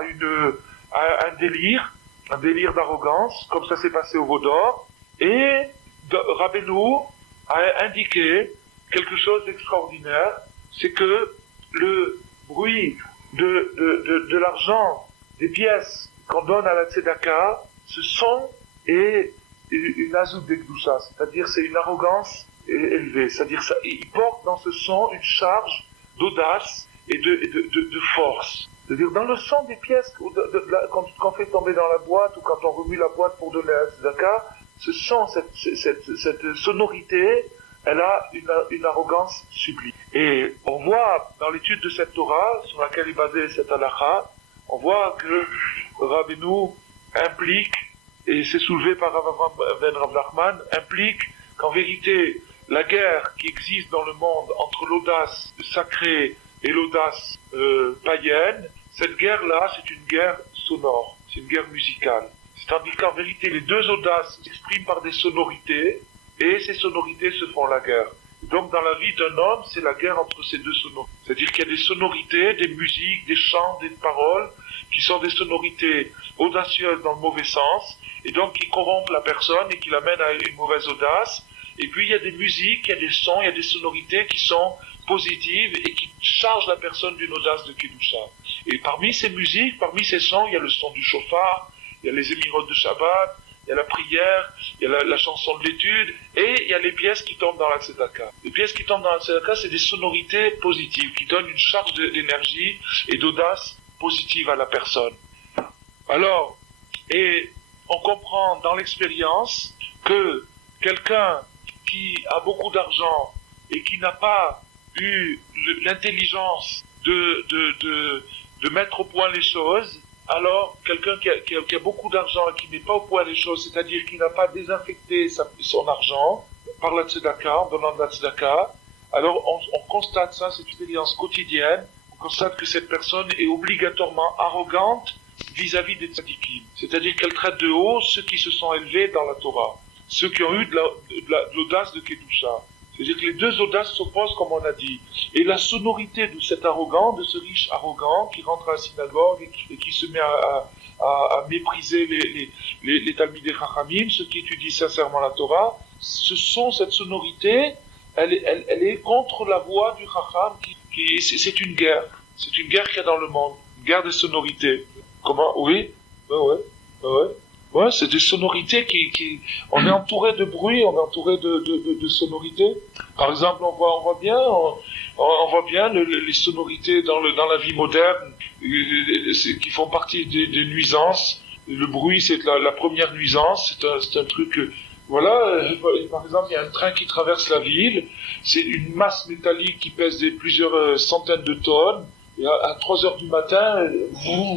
un délire d'arrogance, comme ça s'est passé au Vaudor, et Rabbeinu a indiqué quelque chose d'extraordinaire, c'est que le bruit de l'argent, des pièces qu'on donne à la tzedaka, ce son est une azout d'Ekdusha, c'est-à-dire c'est une arrogance élevée, c'est-à-dire il porte dans ce son une charge d'audace et de force. C'est-à-dire dans le son des pièces qu'on fait tomber dans la boîte ou quand on remue la boîte pour donner à la tzedaka, ce son, cette sonorité, elle a une arrogance sublime. Et on voit dans l'étude de cette Torah, sur laquelle est basée cette halakha, on voit que Rabbeinu implique, et c'est soulevé par Rav Ben Rav Nachman, implique qu'en vérité, la guerre qui existe dans le monde entre l'audace sacrée et l'audace païenne, cette guerre-là, c'est une guerre sonore, c'est une guerre musicale. Tandis qu'en vérité, les deux audaces s'expriment par des sonorités, et ces sonorités se font la guerre. Donc dans la vie d'un homme, c'est la guerre entre ces deux sonorités. C'est-à-dire qu'il y a des sonorités, des musiques, des chants, des paroles, qui sont des sonorités audacieuses dans le mauvais sens, et donc qui corrompent la personne et qui l'amènent à une mauvaise audace. Et puis il y a des musiques, il y a des sons, il y a des sonorités qui sont positives et qui chargent la personne d'une audace de Kedusha. Et parmi ces musiques, parmi ces sons, il y a le son du chauffard, il y a les émirotes de Shabbat, il y a la prière, il y a la chanson de l'étude, et il y a les pièces qui tombent dans la tzedaka. Les pièces qui tombent dans la tzedaka, c'est des sonorités positives, qui donnent une charge d'énergie et d'audace positive à la personne. Alors, et on comprend dans l'expérience que quelqu'un qui a beaucoup d'argent et qui n'a pas eu l'intelligence de mettre au point les choses, alors quelqu'un qui a beaucoup d'argent et qui met pas au point les choses, c'est-à-dire qui n'a pas désinfecté son argent par la tzedaka, en donnant de la tzedaka, alors on constate ça, c'est une expérience quotidienne, on constate que cette personne est obligatoirement arrogante vis-à-vis des tzadikim. C'est-à-dire qu'elle traite de haut ceux qui se sont élevés dans la Torah, ceux qui ont eu de l'audace de Kedusha. C'est-à-dire que les deux audaces s'opposent, comme on a dit. Et la sonorité de cet arrogant, de ce riche arrogant, qui rentre à la synagogue et qui se met à mépriser les Talmidei Chachamim, ceux qui étudient sincèrement la Torah, cette sonorité, elle est contre la voix du Chacham, c'est une guerre. C'est une guerre qu'il y a dans le monde. Une guerre des sonorités. Comment? Oui? Ouais, c'est des sonorités on est entouré de bruit, on est entouré de sonorités. Par exemple, on voit bien les sonorités dans la vie moderne, qui font partie des nuisances. Le bruit, c'est la première nuisance, c'est un truc, voilà, par exemple, il y a un train qui traverse la ville, c'est une masse métallique qui pèse plusieurs centaines de tonnes. Et à 3 heures du matin,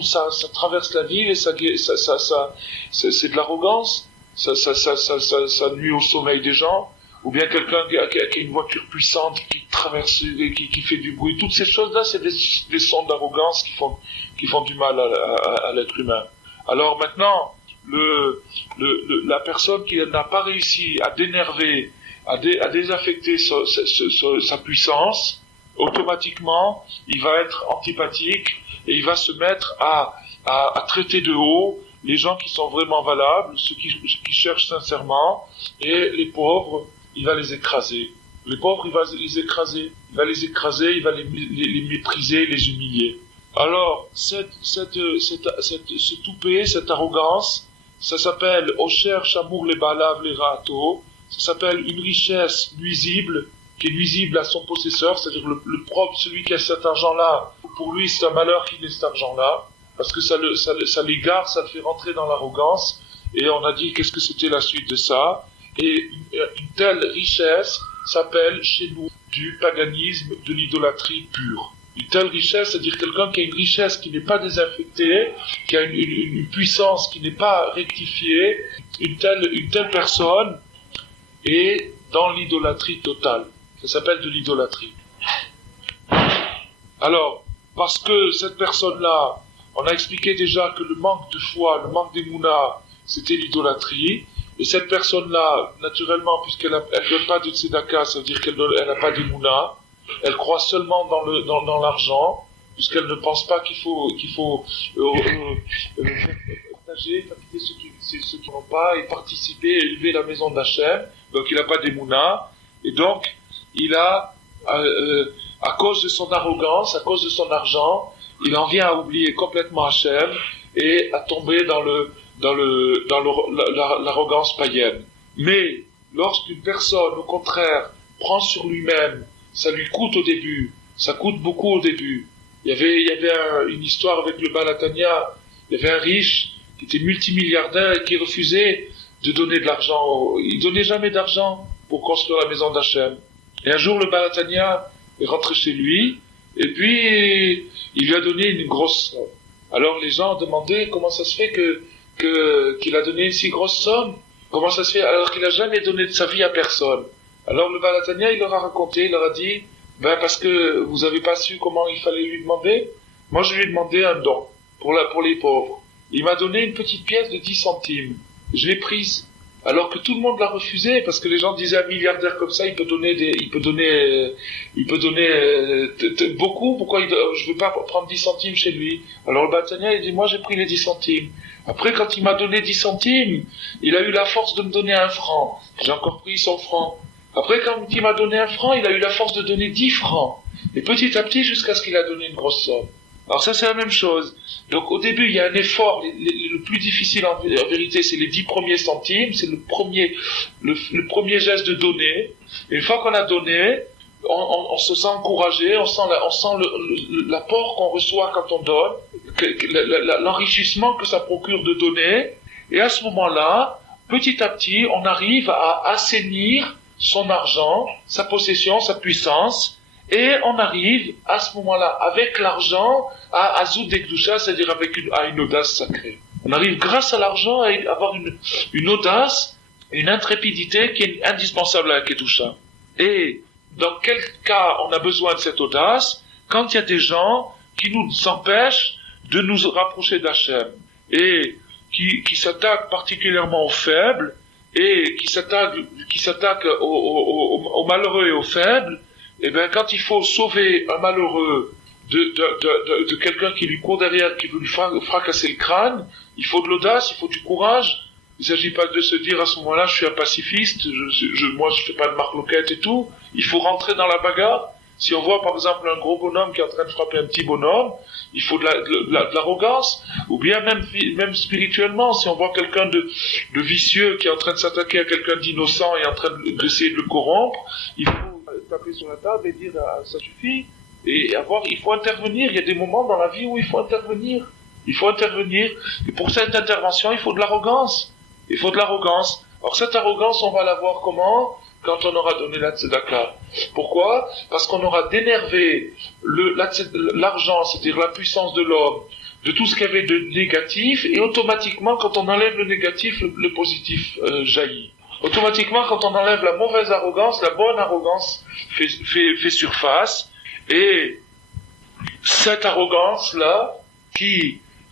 ça traverse la ville et c'est de l'arrogance. Ça nuit au sommeil des gens. Ou bien quelqu'un qui a une voiture puissante qui traverse, qui fait du bruit. Toutes ces choses-là, c'est des sons d'arrogance qui font du mal à l'être humain. Alors maintenant, la personne qui n'a pas réussi à dénerver, à désaffecter sa puissance, automatiquement, il va être antipathique et il va se mettre à traiter de haut les gens qui sont vraiment valables, ceux qui cherchent sincèrement, et les pauvres, il va les écraser. Les pauvres, il va les écraser. Il va les mépriser, les humilier. Alors, ce toupet, cette arrogance, ça s'appelle Osher Shamour le Balav le Raato, ça s'appelle une richesse nuisible, qui est nuisible à son possesseur, c'est-à-dire le propre, celui qui a cet argent-là, pour lui c'est un malheur qu'il ait cet argent-là, parce que ça l'égare, ça le fait rentrer dans l'arrogance, et on a dit qu'est-ce que c'était la suite de ça, et une telle richesse s'appelle chez nous du paganisme, de l'idolâtrie pure. Une telle richesse, c'est-à-dire quelqu'un qui a une richesse qui n'est pas désinfectée, qui a une puissance qui n'est pas rectifiée, une telle personne est dans l'idolâtrie totale. Ça s'appelle de l'idolâtrie. Alors, parce que cette personne-là, on a expliqué déjà que le manque de foi, le manque d'émouna, c'était l'idolâtrie. Et cette personne-là, naturellement, puisqu'elle ne donne pas de tzedaka, ça veut dire qu'elle n'a pas d'émouna, elle croit seulement dans l'argent, puisqu'elle ne pense pas qu'il faut partager, ceux qui n'ont pas, et participer, et élever la maison d'Hachem. Donc il n'a pas d'émouna, et donc il a, à cause de son arrogance, à cause de son argent, il en vient à oublier complètement Hachem et à tomber dans l'arrogance païenne. Mais lorsqu'une personne, au contraire, prend sur lui-même, ça lui coûte au début, ça coûte beaucoup au début. Il y avait une histoire avec le Balatania, il y avait un riche qui était multimilliardaire et qui refusait de donner de l'argent. Il donnait jamais d'argent pour construire la maison d'Hachem. Et un jour, le Balatania est rentré chez lui, et puis il lui a donné une grosse somme. Alors les gens demandaient comment ça se fait qu'il a donné une si grosse somme. Comment ça se fait alors qu'il a jamais donné de sa vie à personne. Alors le Baal HaTanya, il leur a raconté, il leur a dit, parce que vous avez pas su comment il fallait lui demander. Moi je lui ai demandé un don pour les pauvres. Il m'a donné une petite pièce de 10 centimes. Je l'ai prise. Alors que tout le monde l'a refusé, parce que les gens disaient un milliardaire comme ça, il peut donner beaucoup, pourquoi je veux pas prendre 10 centimes chez lui? Alors le Baal HaTanya, il dit, moi j'ai pris les 10 centimes. Après, quand il m'a donné 10 centimes, il a eu la force de me donner 1 franc. J'ai encore pris 100 francs. Après, quand il m'a donné 1 franc, il a eu la force de donner 10 francs. Et petit à petit, jusqu'à ce qu'il a donné une grosse somme. Alors ça, c'est la même chose. Donc au début, il y a un effort. Le plus difficile en vérité, c'est les 10 premiers centimes. C'est le premier geste de donner. Et une fois qu'on a donné, on se sent encouragé, on sent l'apport qu'on reçoit quand on donne, l'enrichissement que ça procure de donner. Et à ce moment-là, petit à petit, on arrive à assainir son argent, sa possession, sa puissance. Et on arrive, à ce moment-là, avec l'argent, à Zoud Ekdusha, c'est-à-dire à une audace sacrée. On arrive, grâce à l'argent, à avoir une audace, une intrépidité qui est indispensable à la Kedusha. Et dans quel cas on a besoin de cette audace? Quand il y a des gens qui nous empêchent de nous rapprocher d'Hachem, et qui s'attaquent particulièrement aux faibles, et qui s'attaquent aux malheureux et aux faibles. Eh bien, quand il faut sauver un malheureux de quelqu'un qui lui court derrière, qui veut lui fracasser le crâne, il faut de l'audace, il faut du courage. Il ne s'agit pas de se dire à ce moment-là, je suis un pacifiste, moi je fais pas de marloquette et tout. Il faut rentrer dans la bagarre. Si on voit par exemple un gros bonhomme qui est en train de frapper un petit bonhomme, il faut de l'arrogance. Ou bien même spirituellement, si on voit quelqu'un de vicieux qui est en train de s'attaquer à quelqu'un d'innocent et en train d'essayer de le corrompre, il faut taper sur la table et dire ça suffit. Et il faut intervenir. Il y a des moments dans la vie où il faut intervenir. Il faut intervenir. Et pour cette intervention, il faut de l'arrogance. Il faut de l'arrogance. Alors cette arrogance, on va la voir comment? Quand on aura donné la tzedaka. Pourquoi? Parce qu'on aura dénervé l'argent, c'est-à-dire la puissance de l'homme, de tout ce qu'il y avait de négatif, et automatiquement, quand on enlève le négatif, le positif jaillit. Automatiquement, quand on enlève la mauvaise arrogance, la bonne arrogance fait surface, et cette arrogance-là,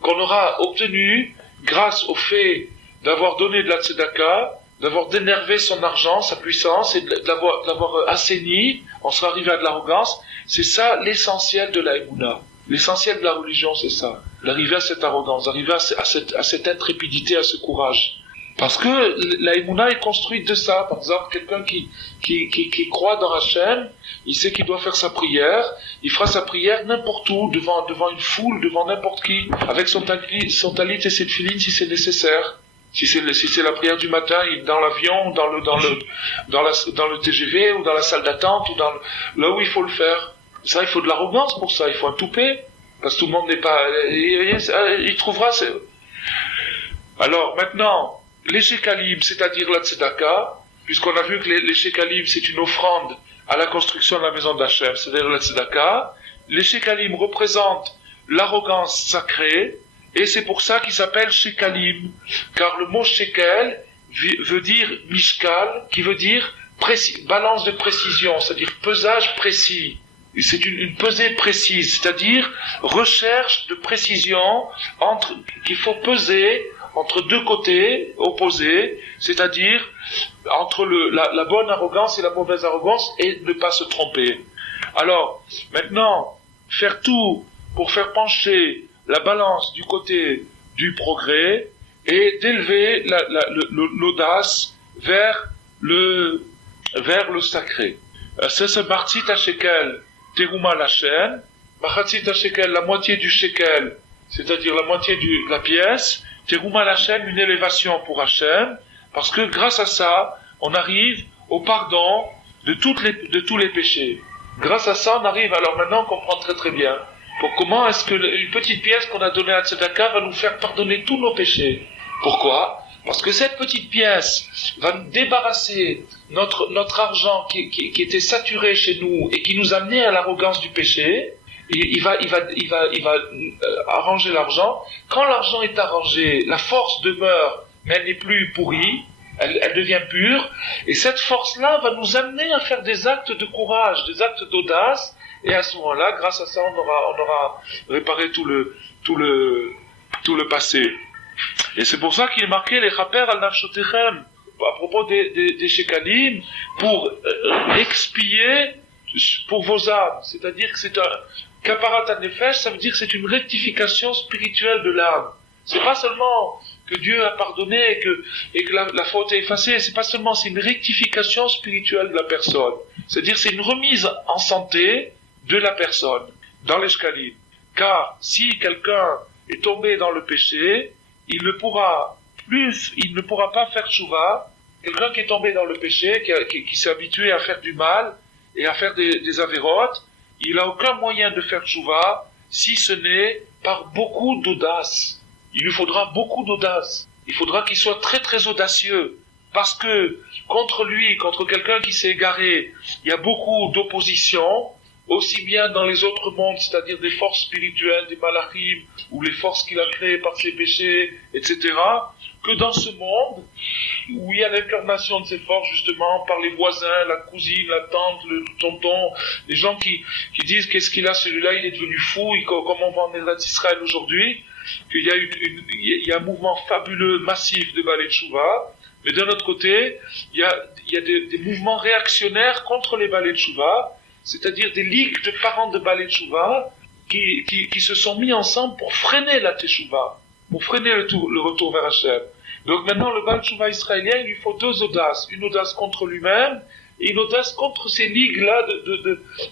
qu'on aura obtenue grâce au fait d'avoir donné de la tzedaka, d'avoir dénervé son argent, sa puissance, et de l'avoir assaini, on sera arrivé à de l'arrogance. C'est ça l'essentiel de la Emouna. L'essentiel de la religion, c'est ça. D'arriver à cette arrogance, d'arriver à cette intrépidité, à ce courage. Parce que la Emouna est construite de ça. Par exemple, quelqu'un qui croit dans Hachem, il sait qu'il doit faire sa prière, il fera sa prière n'importe où, devant une foule, devant n'importe qui, avec son talit et ses tefilines si c'est nécessaire. Si c'est la prière du matin, dans l'avion, dans le TGV, ou dans la salle d'attente, ou là où il faut le faire. Ça, il faut de l'arrogance pour ça, il faut un toupet. Parce que tout le monde n'est pas, il trouvera, Alors, maintenant, les shekalim, c'est-à-dire la tzedaka, puisqu'on a vu que les shekalim, c'est une offrande à la construction de la maison d'Hachem, c'est-à-dire la tzedaka, les shekalim représentent l'arrogance sacrée, et c'est pour ça qu'il s'appelle shekalim, car le mot shekel veut dire mishkal, qui veut dire balance de précision, c'est-à-dire pesage précis. C'est une pesée précise, c'est-à-dire recherche de précision qu'il faut peser entre deux côtés opposés, c'est-à-dire entre la bonne arrogance et la mauvaise arrogance, et ne pas se tromper. Alors, maintenant, faire tout pour faire pencher la balance du côté du progrès et d'élever l'audace vers le sacré. C'est ce Machatzit HaShekel, Teruma la chaîne, Machatzit HaShekel, la moitié du shekel, c'est-à-dire la moitié de la pièce, Teruma la chaîne, une élévation pour Hachem, parce que grâce à ça, on arrive au pardon de tous les péchés. Grâce à ça, on arrive, alors maintenant on comprend très très bien, comment est-ce que une petite pièce qu'on a donnée à Tzedaka va nous faire pardonner tous nos péchés. Pourquoi? Parce que cette petite pièce va nous débarrasser notre argent qui était saturé chez nous et qui nous amenait à l'arrogance du péché, il va arranger l'argent. Quand l'argent est arrangé, la force demeure, mais elle n'est plus pourrie, elle devient pure, et cette force-là va nous amener à faire des actes de courage, des actes d'audace, et à ce moment-là, grâce à ça, on aura réparé tout le passé. Et c'est pour ça qu'il est marqué les chaper al nafshotechem à propos des shekalim pour expier pour vos âmes. C'est-à-dire que c'est un kaparat an-nefesh, ça veut dire que c'est une rectification spirituelle de l'âme. C'est pas seulement que Dieu a pardonné et que la faute est effacée, c'est pas seulement, c'est une rectification spirituelle de la personne. C'est-à-dire c'est une remise en santé de la personne dans les shekalim. Car si quelqu'un est tombé dans le péché, il ne pourra pas faire tchouva. Quelqu'un qui est tombé dans le péché, qui s'est habitué à faire du mal et à faire des avérotes, il n'a aucun moyen de faire tchouva si ce n'est par beaucoup d'audace. Il lui faudra beaucoup d'audace. Il faudra qu'il soit très très audacieux. Parce que contre quelqu'un qui s'est égaré, il y a beaucoup d'opposition, aussi bien dans les autres mondes, c'est-à-dire des forces spirituelles, des malachim, ou les forces qu'il a créées par ses péchés, etc., que dans ce monde, où il y a l'incarnation de ces forces, justement, par les voisins, la cousine, la tante, le tonton, les gens qui disent qu'est-ce qu'il a celui-là, il est devenu fou, comme on voit en Israël aujourd'hui, qu'il y a un mouvement fabuleux, massif de Balei Teshuvah, mais d'un autre côté, il y a des mouvements réactionnaires contre les Balei Teshuvah, c'est-à-dire des ligues de parents de Balei Teshuvah qui se sont mis ensemble pour freiner la Teshuvah, pour freiner le retour vers Hachem. Donc maintenant, le Balei Teshuvah israélien, il lui faut deux audaces. Une audace contre lui-même et une audace contre ces ligues-là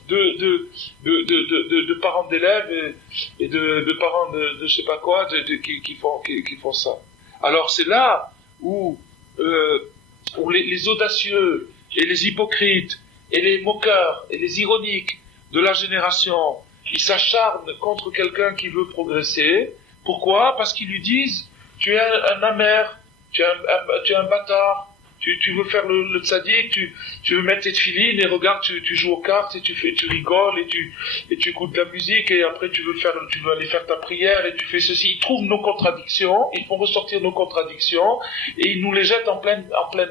de parents d'élèves et de parents de je sais pas quoi, qui font ça. Alors c'est là où les audacieux et les hypocrites et les moqueurs et les ironiques de la génération, ils s'acharnent contre quelqu'un qui veut progresser. Pourquoi? Parce qu'ils lui disent, tu es un amer, tu es un bâtard, tu veux faire le tzaddik, tu veux mettre tes tefilines et regarde, tu joues aux cartes et tu rigoles et tu écoutes de la musique et après tu veux aller faire ta prière et tu fais ceci. Ils trouvent nos contradictions, ils font ressortir nos contradictions et ils nous les jettent en pleine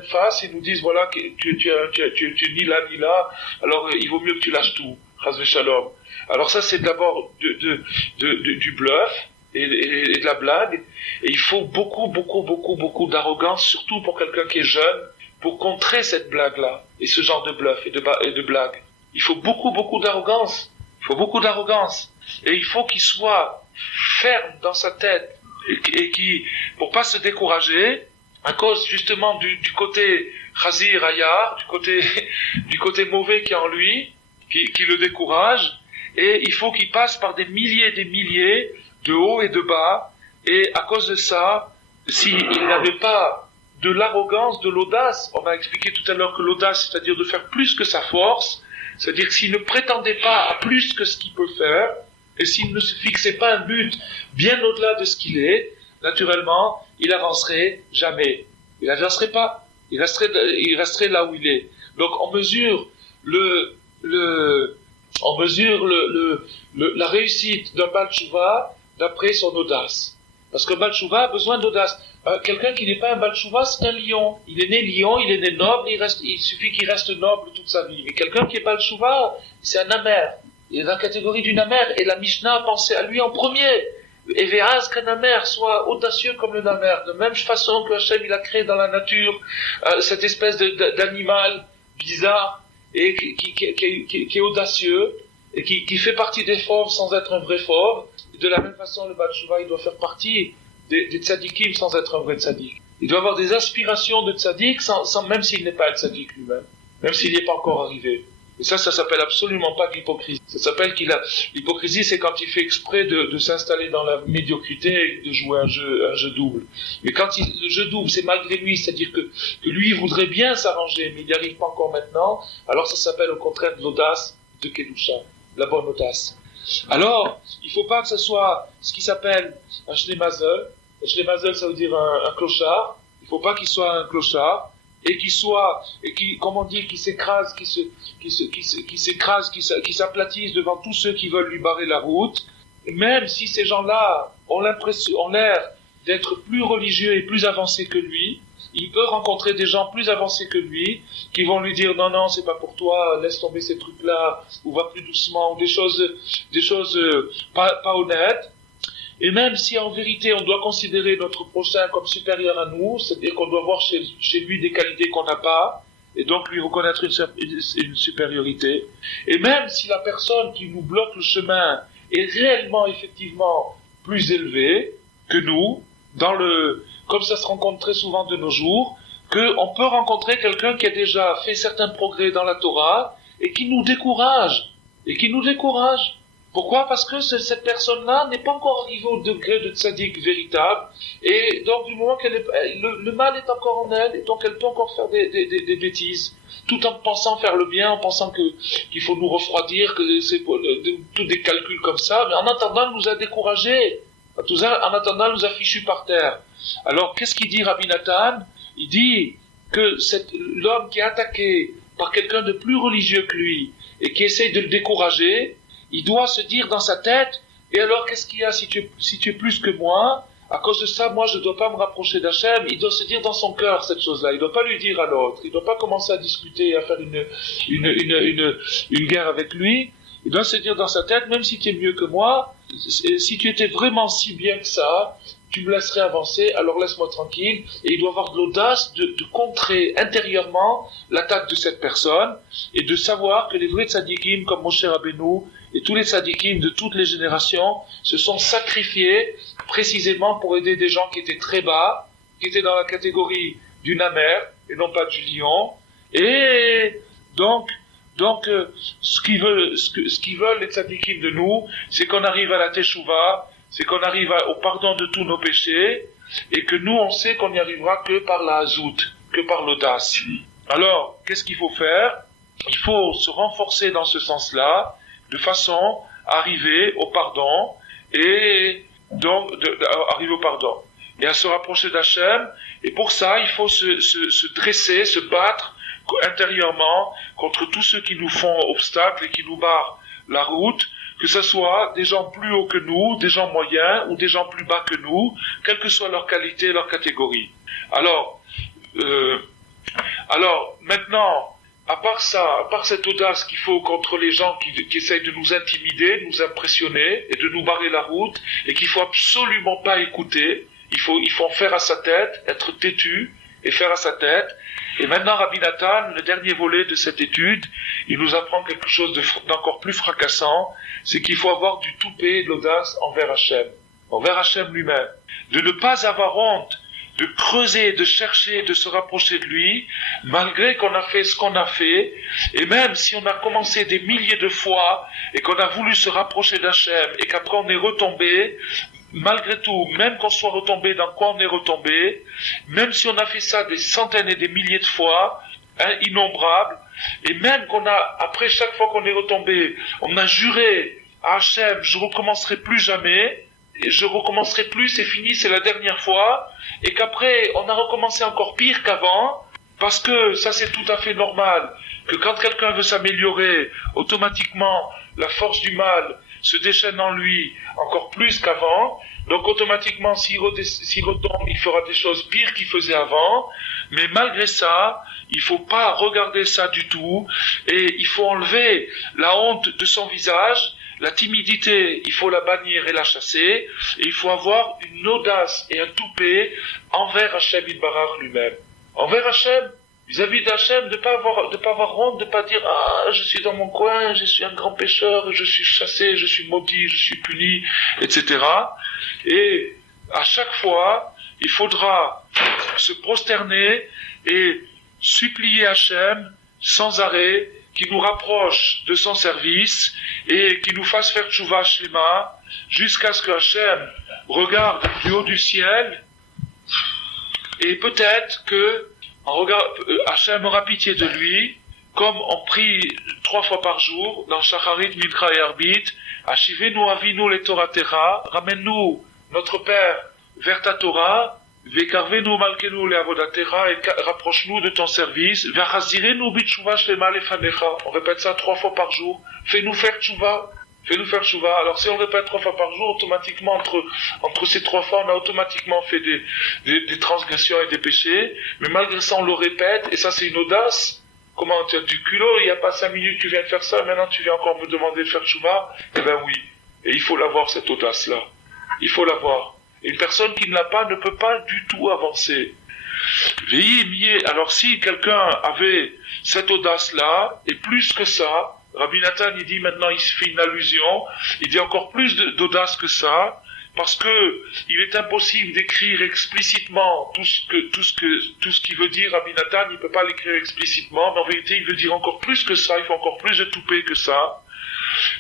face et nous disent voilà, que tu es ni là ni là, alors il vaut mieux que tu lâches tout. Chas v'shalom. Alors ça c'est d'abord du bluff et de la blague, et il faut beaucoup d'arrogance, surtout pour quelqu'un qui est jeune, pour contrer cette blague-là, et ce genre de bluff et de blague. Il faut beaucoup d'arrogance, et il faut qu'il soit ferme dans sa tête, et pour pas se décourager, à cause justement du côté Chazir Ayar, du côté mauvais qui est en lui, qui le décourage, et il faut qu'il passe par des milliers, de haut et de bas, et à cause de ça, s'il n'avait pas de l'arrogance, de l'audace, on a expliqué tout à l'heure que l'audace, c'est-à-dire de faire plus que sa force, c'est-à-dire que s'il ne prétendait pas à plus que ce qu'il peut faire, et s'il ne se fixait pas un but bien au-delà de ce qu'il est, naturellement, il avancerait jamais. Il avancerait pas. Il resterait là où il est. Donc on mesure la réussite d'un Baal Teshuvah d'après son audace. Parce que Baal Teshuvah a besoin d'audace. Quelqu'un qui n'est pas un Baal Teshuvah, c'est un lion. Il est né lion, il est né noble, il suffit qu'il reste noble toute sa vie. Mais quelqu'un qui est Baal Teshuvah, c'est un amer. Il est dans la catégorie d'une amer. Et la Mishnah a pensé à lui en premier. Et ve'az qu'un amer soit audacieux comme le namer. De même façon que Hachem, il a créé dans la nature cette espèce d'animal bizarre et qui est audacieux et qui fait partie des fauves sans être un vrai fauve. De la même façon, le Baal Teshuvah, il doit faire partie des tzadikim sans être un vrai tzadik. Il doit avoir des aspirations de tzadik même s'il n'est pas un tzadik lui-même, même s'il n'y est pas encore arrivé. Et ça s'appelle absolument pas de l'hypocrisie. Ça s'appelle l'hypocrisie, c'est quand il fait exprès de s'installer dans la médiocrité et de jouer un jeu double. Mais quand le jeu double, c'est malgré lui, c'est-à-dire que lui, il voudrait bien s'arranger, mais il n'y arrive pas encore maintenant, alors ça s'appelle au contraire de l'audace de Kedusha, la bonne audace. Alors, il faut pas que ce soit ce qui s'appelle un shlemazel. Un shlemazel, ça veut dire un clochard. Il faut pas qu'il soit un clochard. et qui comme on dit, qui s'écrase, qui s'aplatisse devant tous ceux qui veulent lui barrer la route, même si ces gens-là ont l'air d'être plus religieux et plus avancés que lui, il peut rencontrer des gens plus avancés que lui, qui vont lui dire non, c'est pas pour toi, laisse tomber ces trucs-là, ou va plus doucement, ou des choses pas honnêtes. Et même si en vérité on doit considérer notre prochain comme supérieur à nous, c'est-à-dire qu'on doit voir chez lui des qualités qu'on n'a pas, et donc lui reconnaître une supériorité. Et même si la personne qui nous bloque le chemin est réellement, effectivement, plus élevée que nous, comme ça se rencontre très souvent de nos jours, qu'on peut rencontrer quelqu'un qui a déjà fait certains progrès dans la Torah, et qui nous décourage. Pourquoi? Parce que cette personne-là n'est pas encore arrivée au degré de tzaddik véritable, et donc du moment le mal est encore en elle, et donc elle peut encore faire des bêtises, tout en pensant faire le bien, en pensant qu'il faut nous refroidir, que c'est tous des calculs comme ça, mais en attendant elle nous a découragés, en attendant elle nous a fichus par terre. Alors qu'est-ce qu'il dit Rabbi Nathan? Il dit que l'homme qui est attaqué par quelqu'un de plus religieux que lui, et qui essaye de le décourager, il doit se dire dans sa tête, et alors qu'est-ce qu'il y a si tu es plus que moi, à cause de ça, moi je ne dois pas me rapprocher d'Hachem. Il doit se dire dans son cœur cette chose-là, il ne doit pas lui dire à l'autre, il ne doit pas commencer à discuter et à faire une guerre avec lui. Il doit se dire dans sa tête, même si tu es mieux que moi, si tu étais vraiment si bien que ça, tu me laisserais avancer, alors laisse-moi tranquille. Et il doit avoir de l'audace de contrer intérieurement l'attaque de cette personne, et de savoir que les vrais tzadikim comme Moshe Rabbeinu et tous les tzadikim de toutes les générations se sont sacrifiés précisément pour aider des gens qui étaient très bas, qui étaient dans la catégorie du namer et non pas du lion. Et donc ce qu'ils veulent les tzadikim de nous, c'est qu'on arrive à la teshuva, c'est qu'on arrive au pardon de tous nos péchés, et que nous on sait qu'on n'y arrivera que par la hazout, que par l'audace. Alors, qu'est-ce qu'il faut faire? Il faut se renforcer dans ce sens-là, de façon à arriver au pardon, et donc arriver au pardon, et à se rapprocher d'Hachem. Et pour ça, il faut se dresser, se battre intérieurement contre tous ceux qui nous font obstacle et qui nous barrent la route, que ce soit des gens plus hauts que nous, des gens moyens ou des gens plus bas que nous, quelle que soit leur qualité, leur catégorie. Alors maintenant, à part cette audace qu'il faut contre les gens qui essayent de nous intimider, de nous impressionner et de nous barrer la route, et qu'il faut absolument pas écouter, il faut en faire à sa tête, être têtu et faire à sa tête. Et maintenant, Rabbi Nathan, le dernier volet de cette étude, il nous apprend quelque chose d'encore plus fracassant, c'est qu'il faut avoir du toupet et de l'audace envers Hachem lui-même. De ne pas avoir honte, de creuser, de chercher, de se rapprocher de lui, malgré qu'on a fait ce qu'on a fait, et même si on a commencé des milliers de fois, et qu'on a voulu se rapprocher d'Hachem, et qu'après on est retombé, malgré tout, même qu'on soit retombé dans quoi on est retombé, même si on a fait ça des centaines et des milliers de fois, innombrables, et même après chaque fois qu'on est retombé, on a juré à Hachem, je recommencerai plus jamais, et je recommencerai plus, c'est fini, c'est la dernière fois, et qu'après on a recommencé encore pire qu'avant, parce que ça c'est tout à fait normal, que quand quelqu'un veut s'améliorer, automatiquement la force du mal se déchaîne en lui encore plus qu'avant, donc automatiquement s'il retombe, il fera des choses pires qu'il faisait avant, mais malgré ça, il faut pas regarder ça du tout, et il faut enlever la honte de son visage, la timidité, il faut la bannir et la chasser, et il faut avoir une audace et un toupet envers Hachem Yitbarach lui-même. Envers Hachem, vis-à-vis d'Hachem, de pas avoir honte, de pas dire « Ah, je suis dans mon coin, je suis un grand pécheur, je suis chassé, je suis maudit, je suis puni, etc. » Et à chaque fois, il faudra se prosterner et supplier Hachem sans arrêt, qui nous rapproche de son service et qui nous fasse faire tchouva shlema jusqu'à ce que Hachem regarde du haut du ciel, et peut-être que Hachem aura pitié de lui, comme on prie 3 fois par jour dans Shacharit, Mincha et Arbit, Ashivenu Avinu le Torah Terra, ramène-nous notre Père vers ta Torah, Vekarvenu malkenu leavodatera, et rapproche-nous de ton service. Vachazirenu bitshuva shlema lefanecha. On répète ça 3 fois par jour. Fais-nous faire tchouva. Fais-nous faire tchouva. Alors si on répète 3 fois par jour, automatiquement, entre ces 3 fois, on a automatiquement fait des transgressions et des péchés. Mais malgré ça, on le répète, et ça c'est une audace. Comment tu as du culot, il n'y a pas 5 minutes tu viens de faire ça, maintenant tu viens encore me demander de faire tchouva? Eh ben oui. Et il faut l'avoir, cette audace-là. Il faut l'avoir. Et une personne qui ne l'a pas ne peut pas du tout avancer. Alors si quelqu'un avait cette audace-là, et plus que ça, Rabbi Nathan il dit maintenant, il se fait une allusion, il dit encore plus d'audace que ça, parce que il est impossible d'écrire explicitement tout ce qu'il veut dire Rabbi Nathan, il ne peut pas l'écrire explicitement, mais en vérité il veut dire encore plus que ça, il faut encore plus de toupet que ça.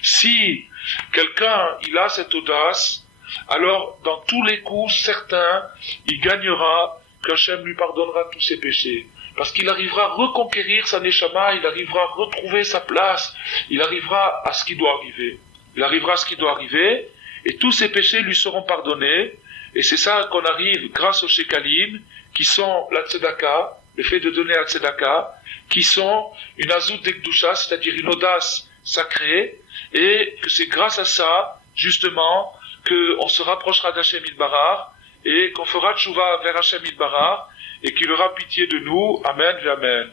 Si quelqu'un il a cette audace, alors dans tous les coups, certains, il gagnera, qu'Hachem lui pardonnera tous ses péchés. Parce qu'il arrivera à reconquérir sa neshama, il arrivera à retrouver sa place, il arrivera à ce qui doit arriver. Il arrivera à ce qui doit arriver, et tous ses péchés lui seront pardonnés, et c'est ça qu'on arrive grâce aux shekalim, qui sont la tzedaka, le fait de donner la tzedaka, qui sont une azout d'ekdusha, c'est-à-dire une audace sacrée, et que c'est grâce à ça, justement, qu'on se rapprochera d'Hachem Yitbarach, et qu'on fera tchouva vers Hachem Yitbarach, et qu'il aura pitié de nous. Amen, amen.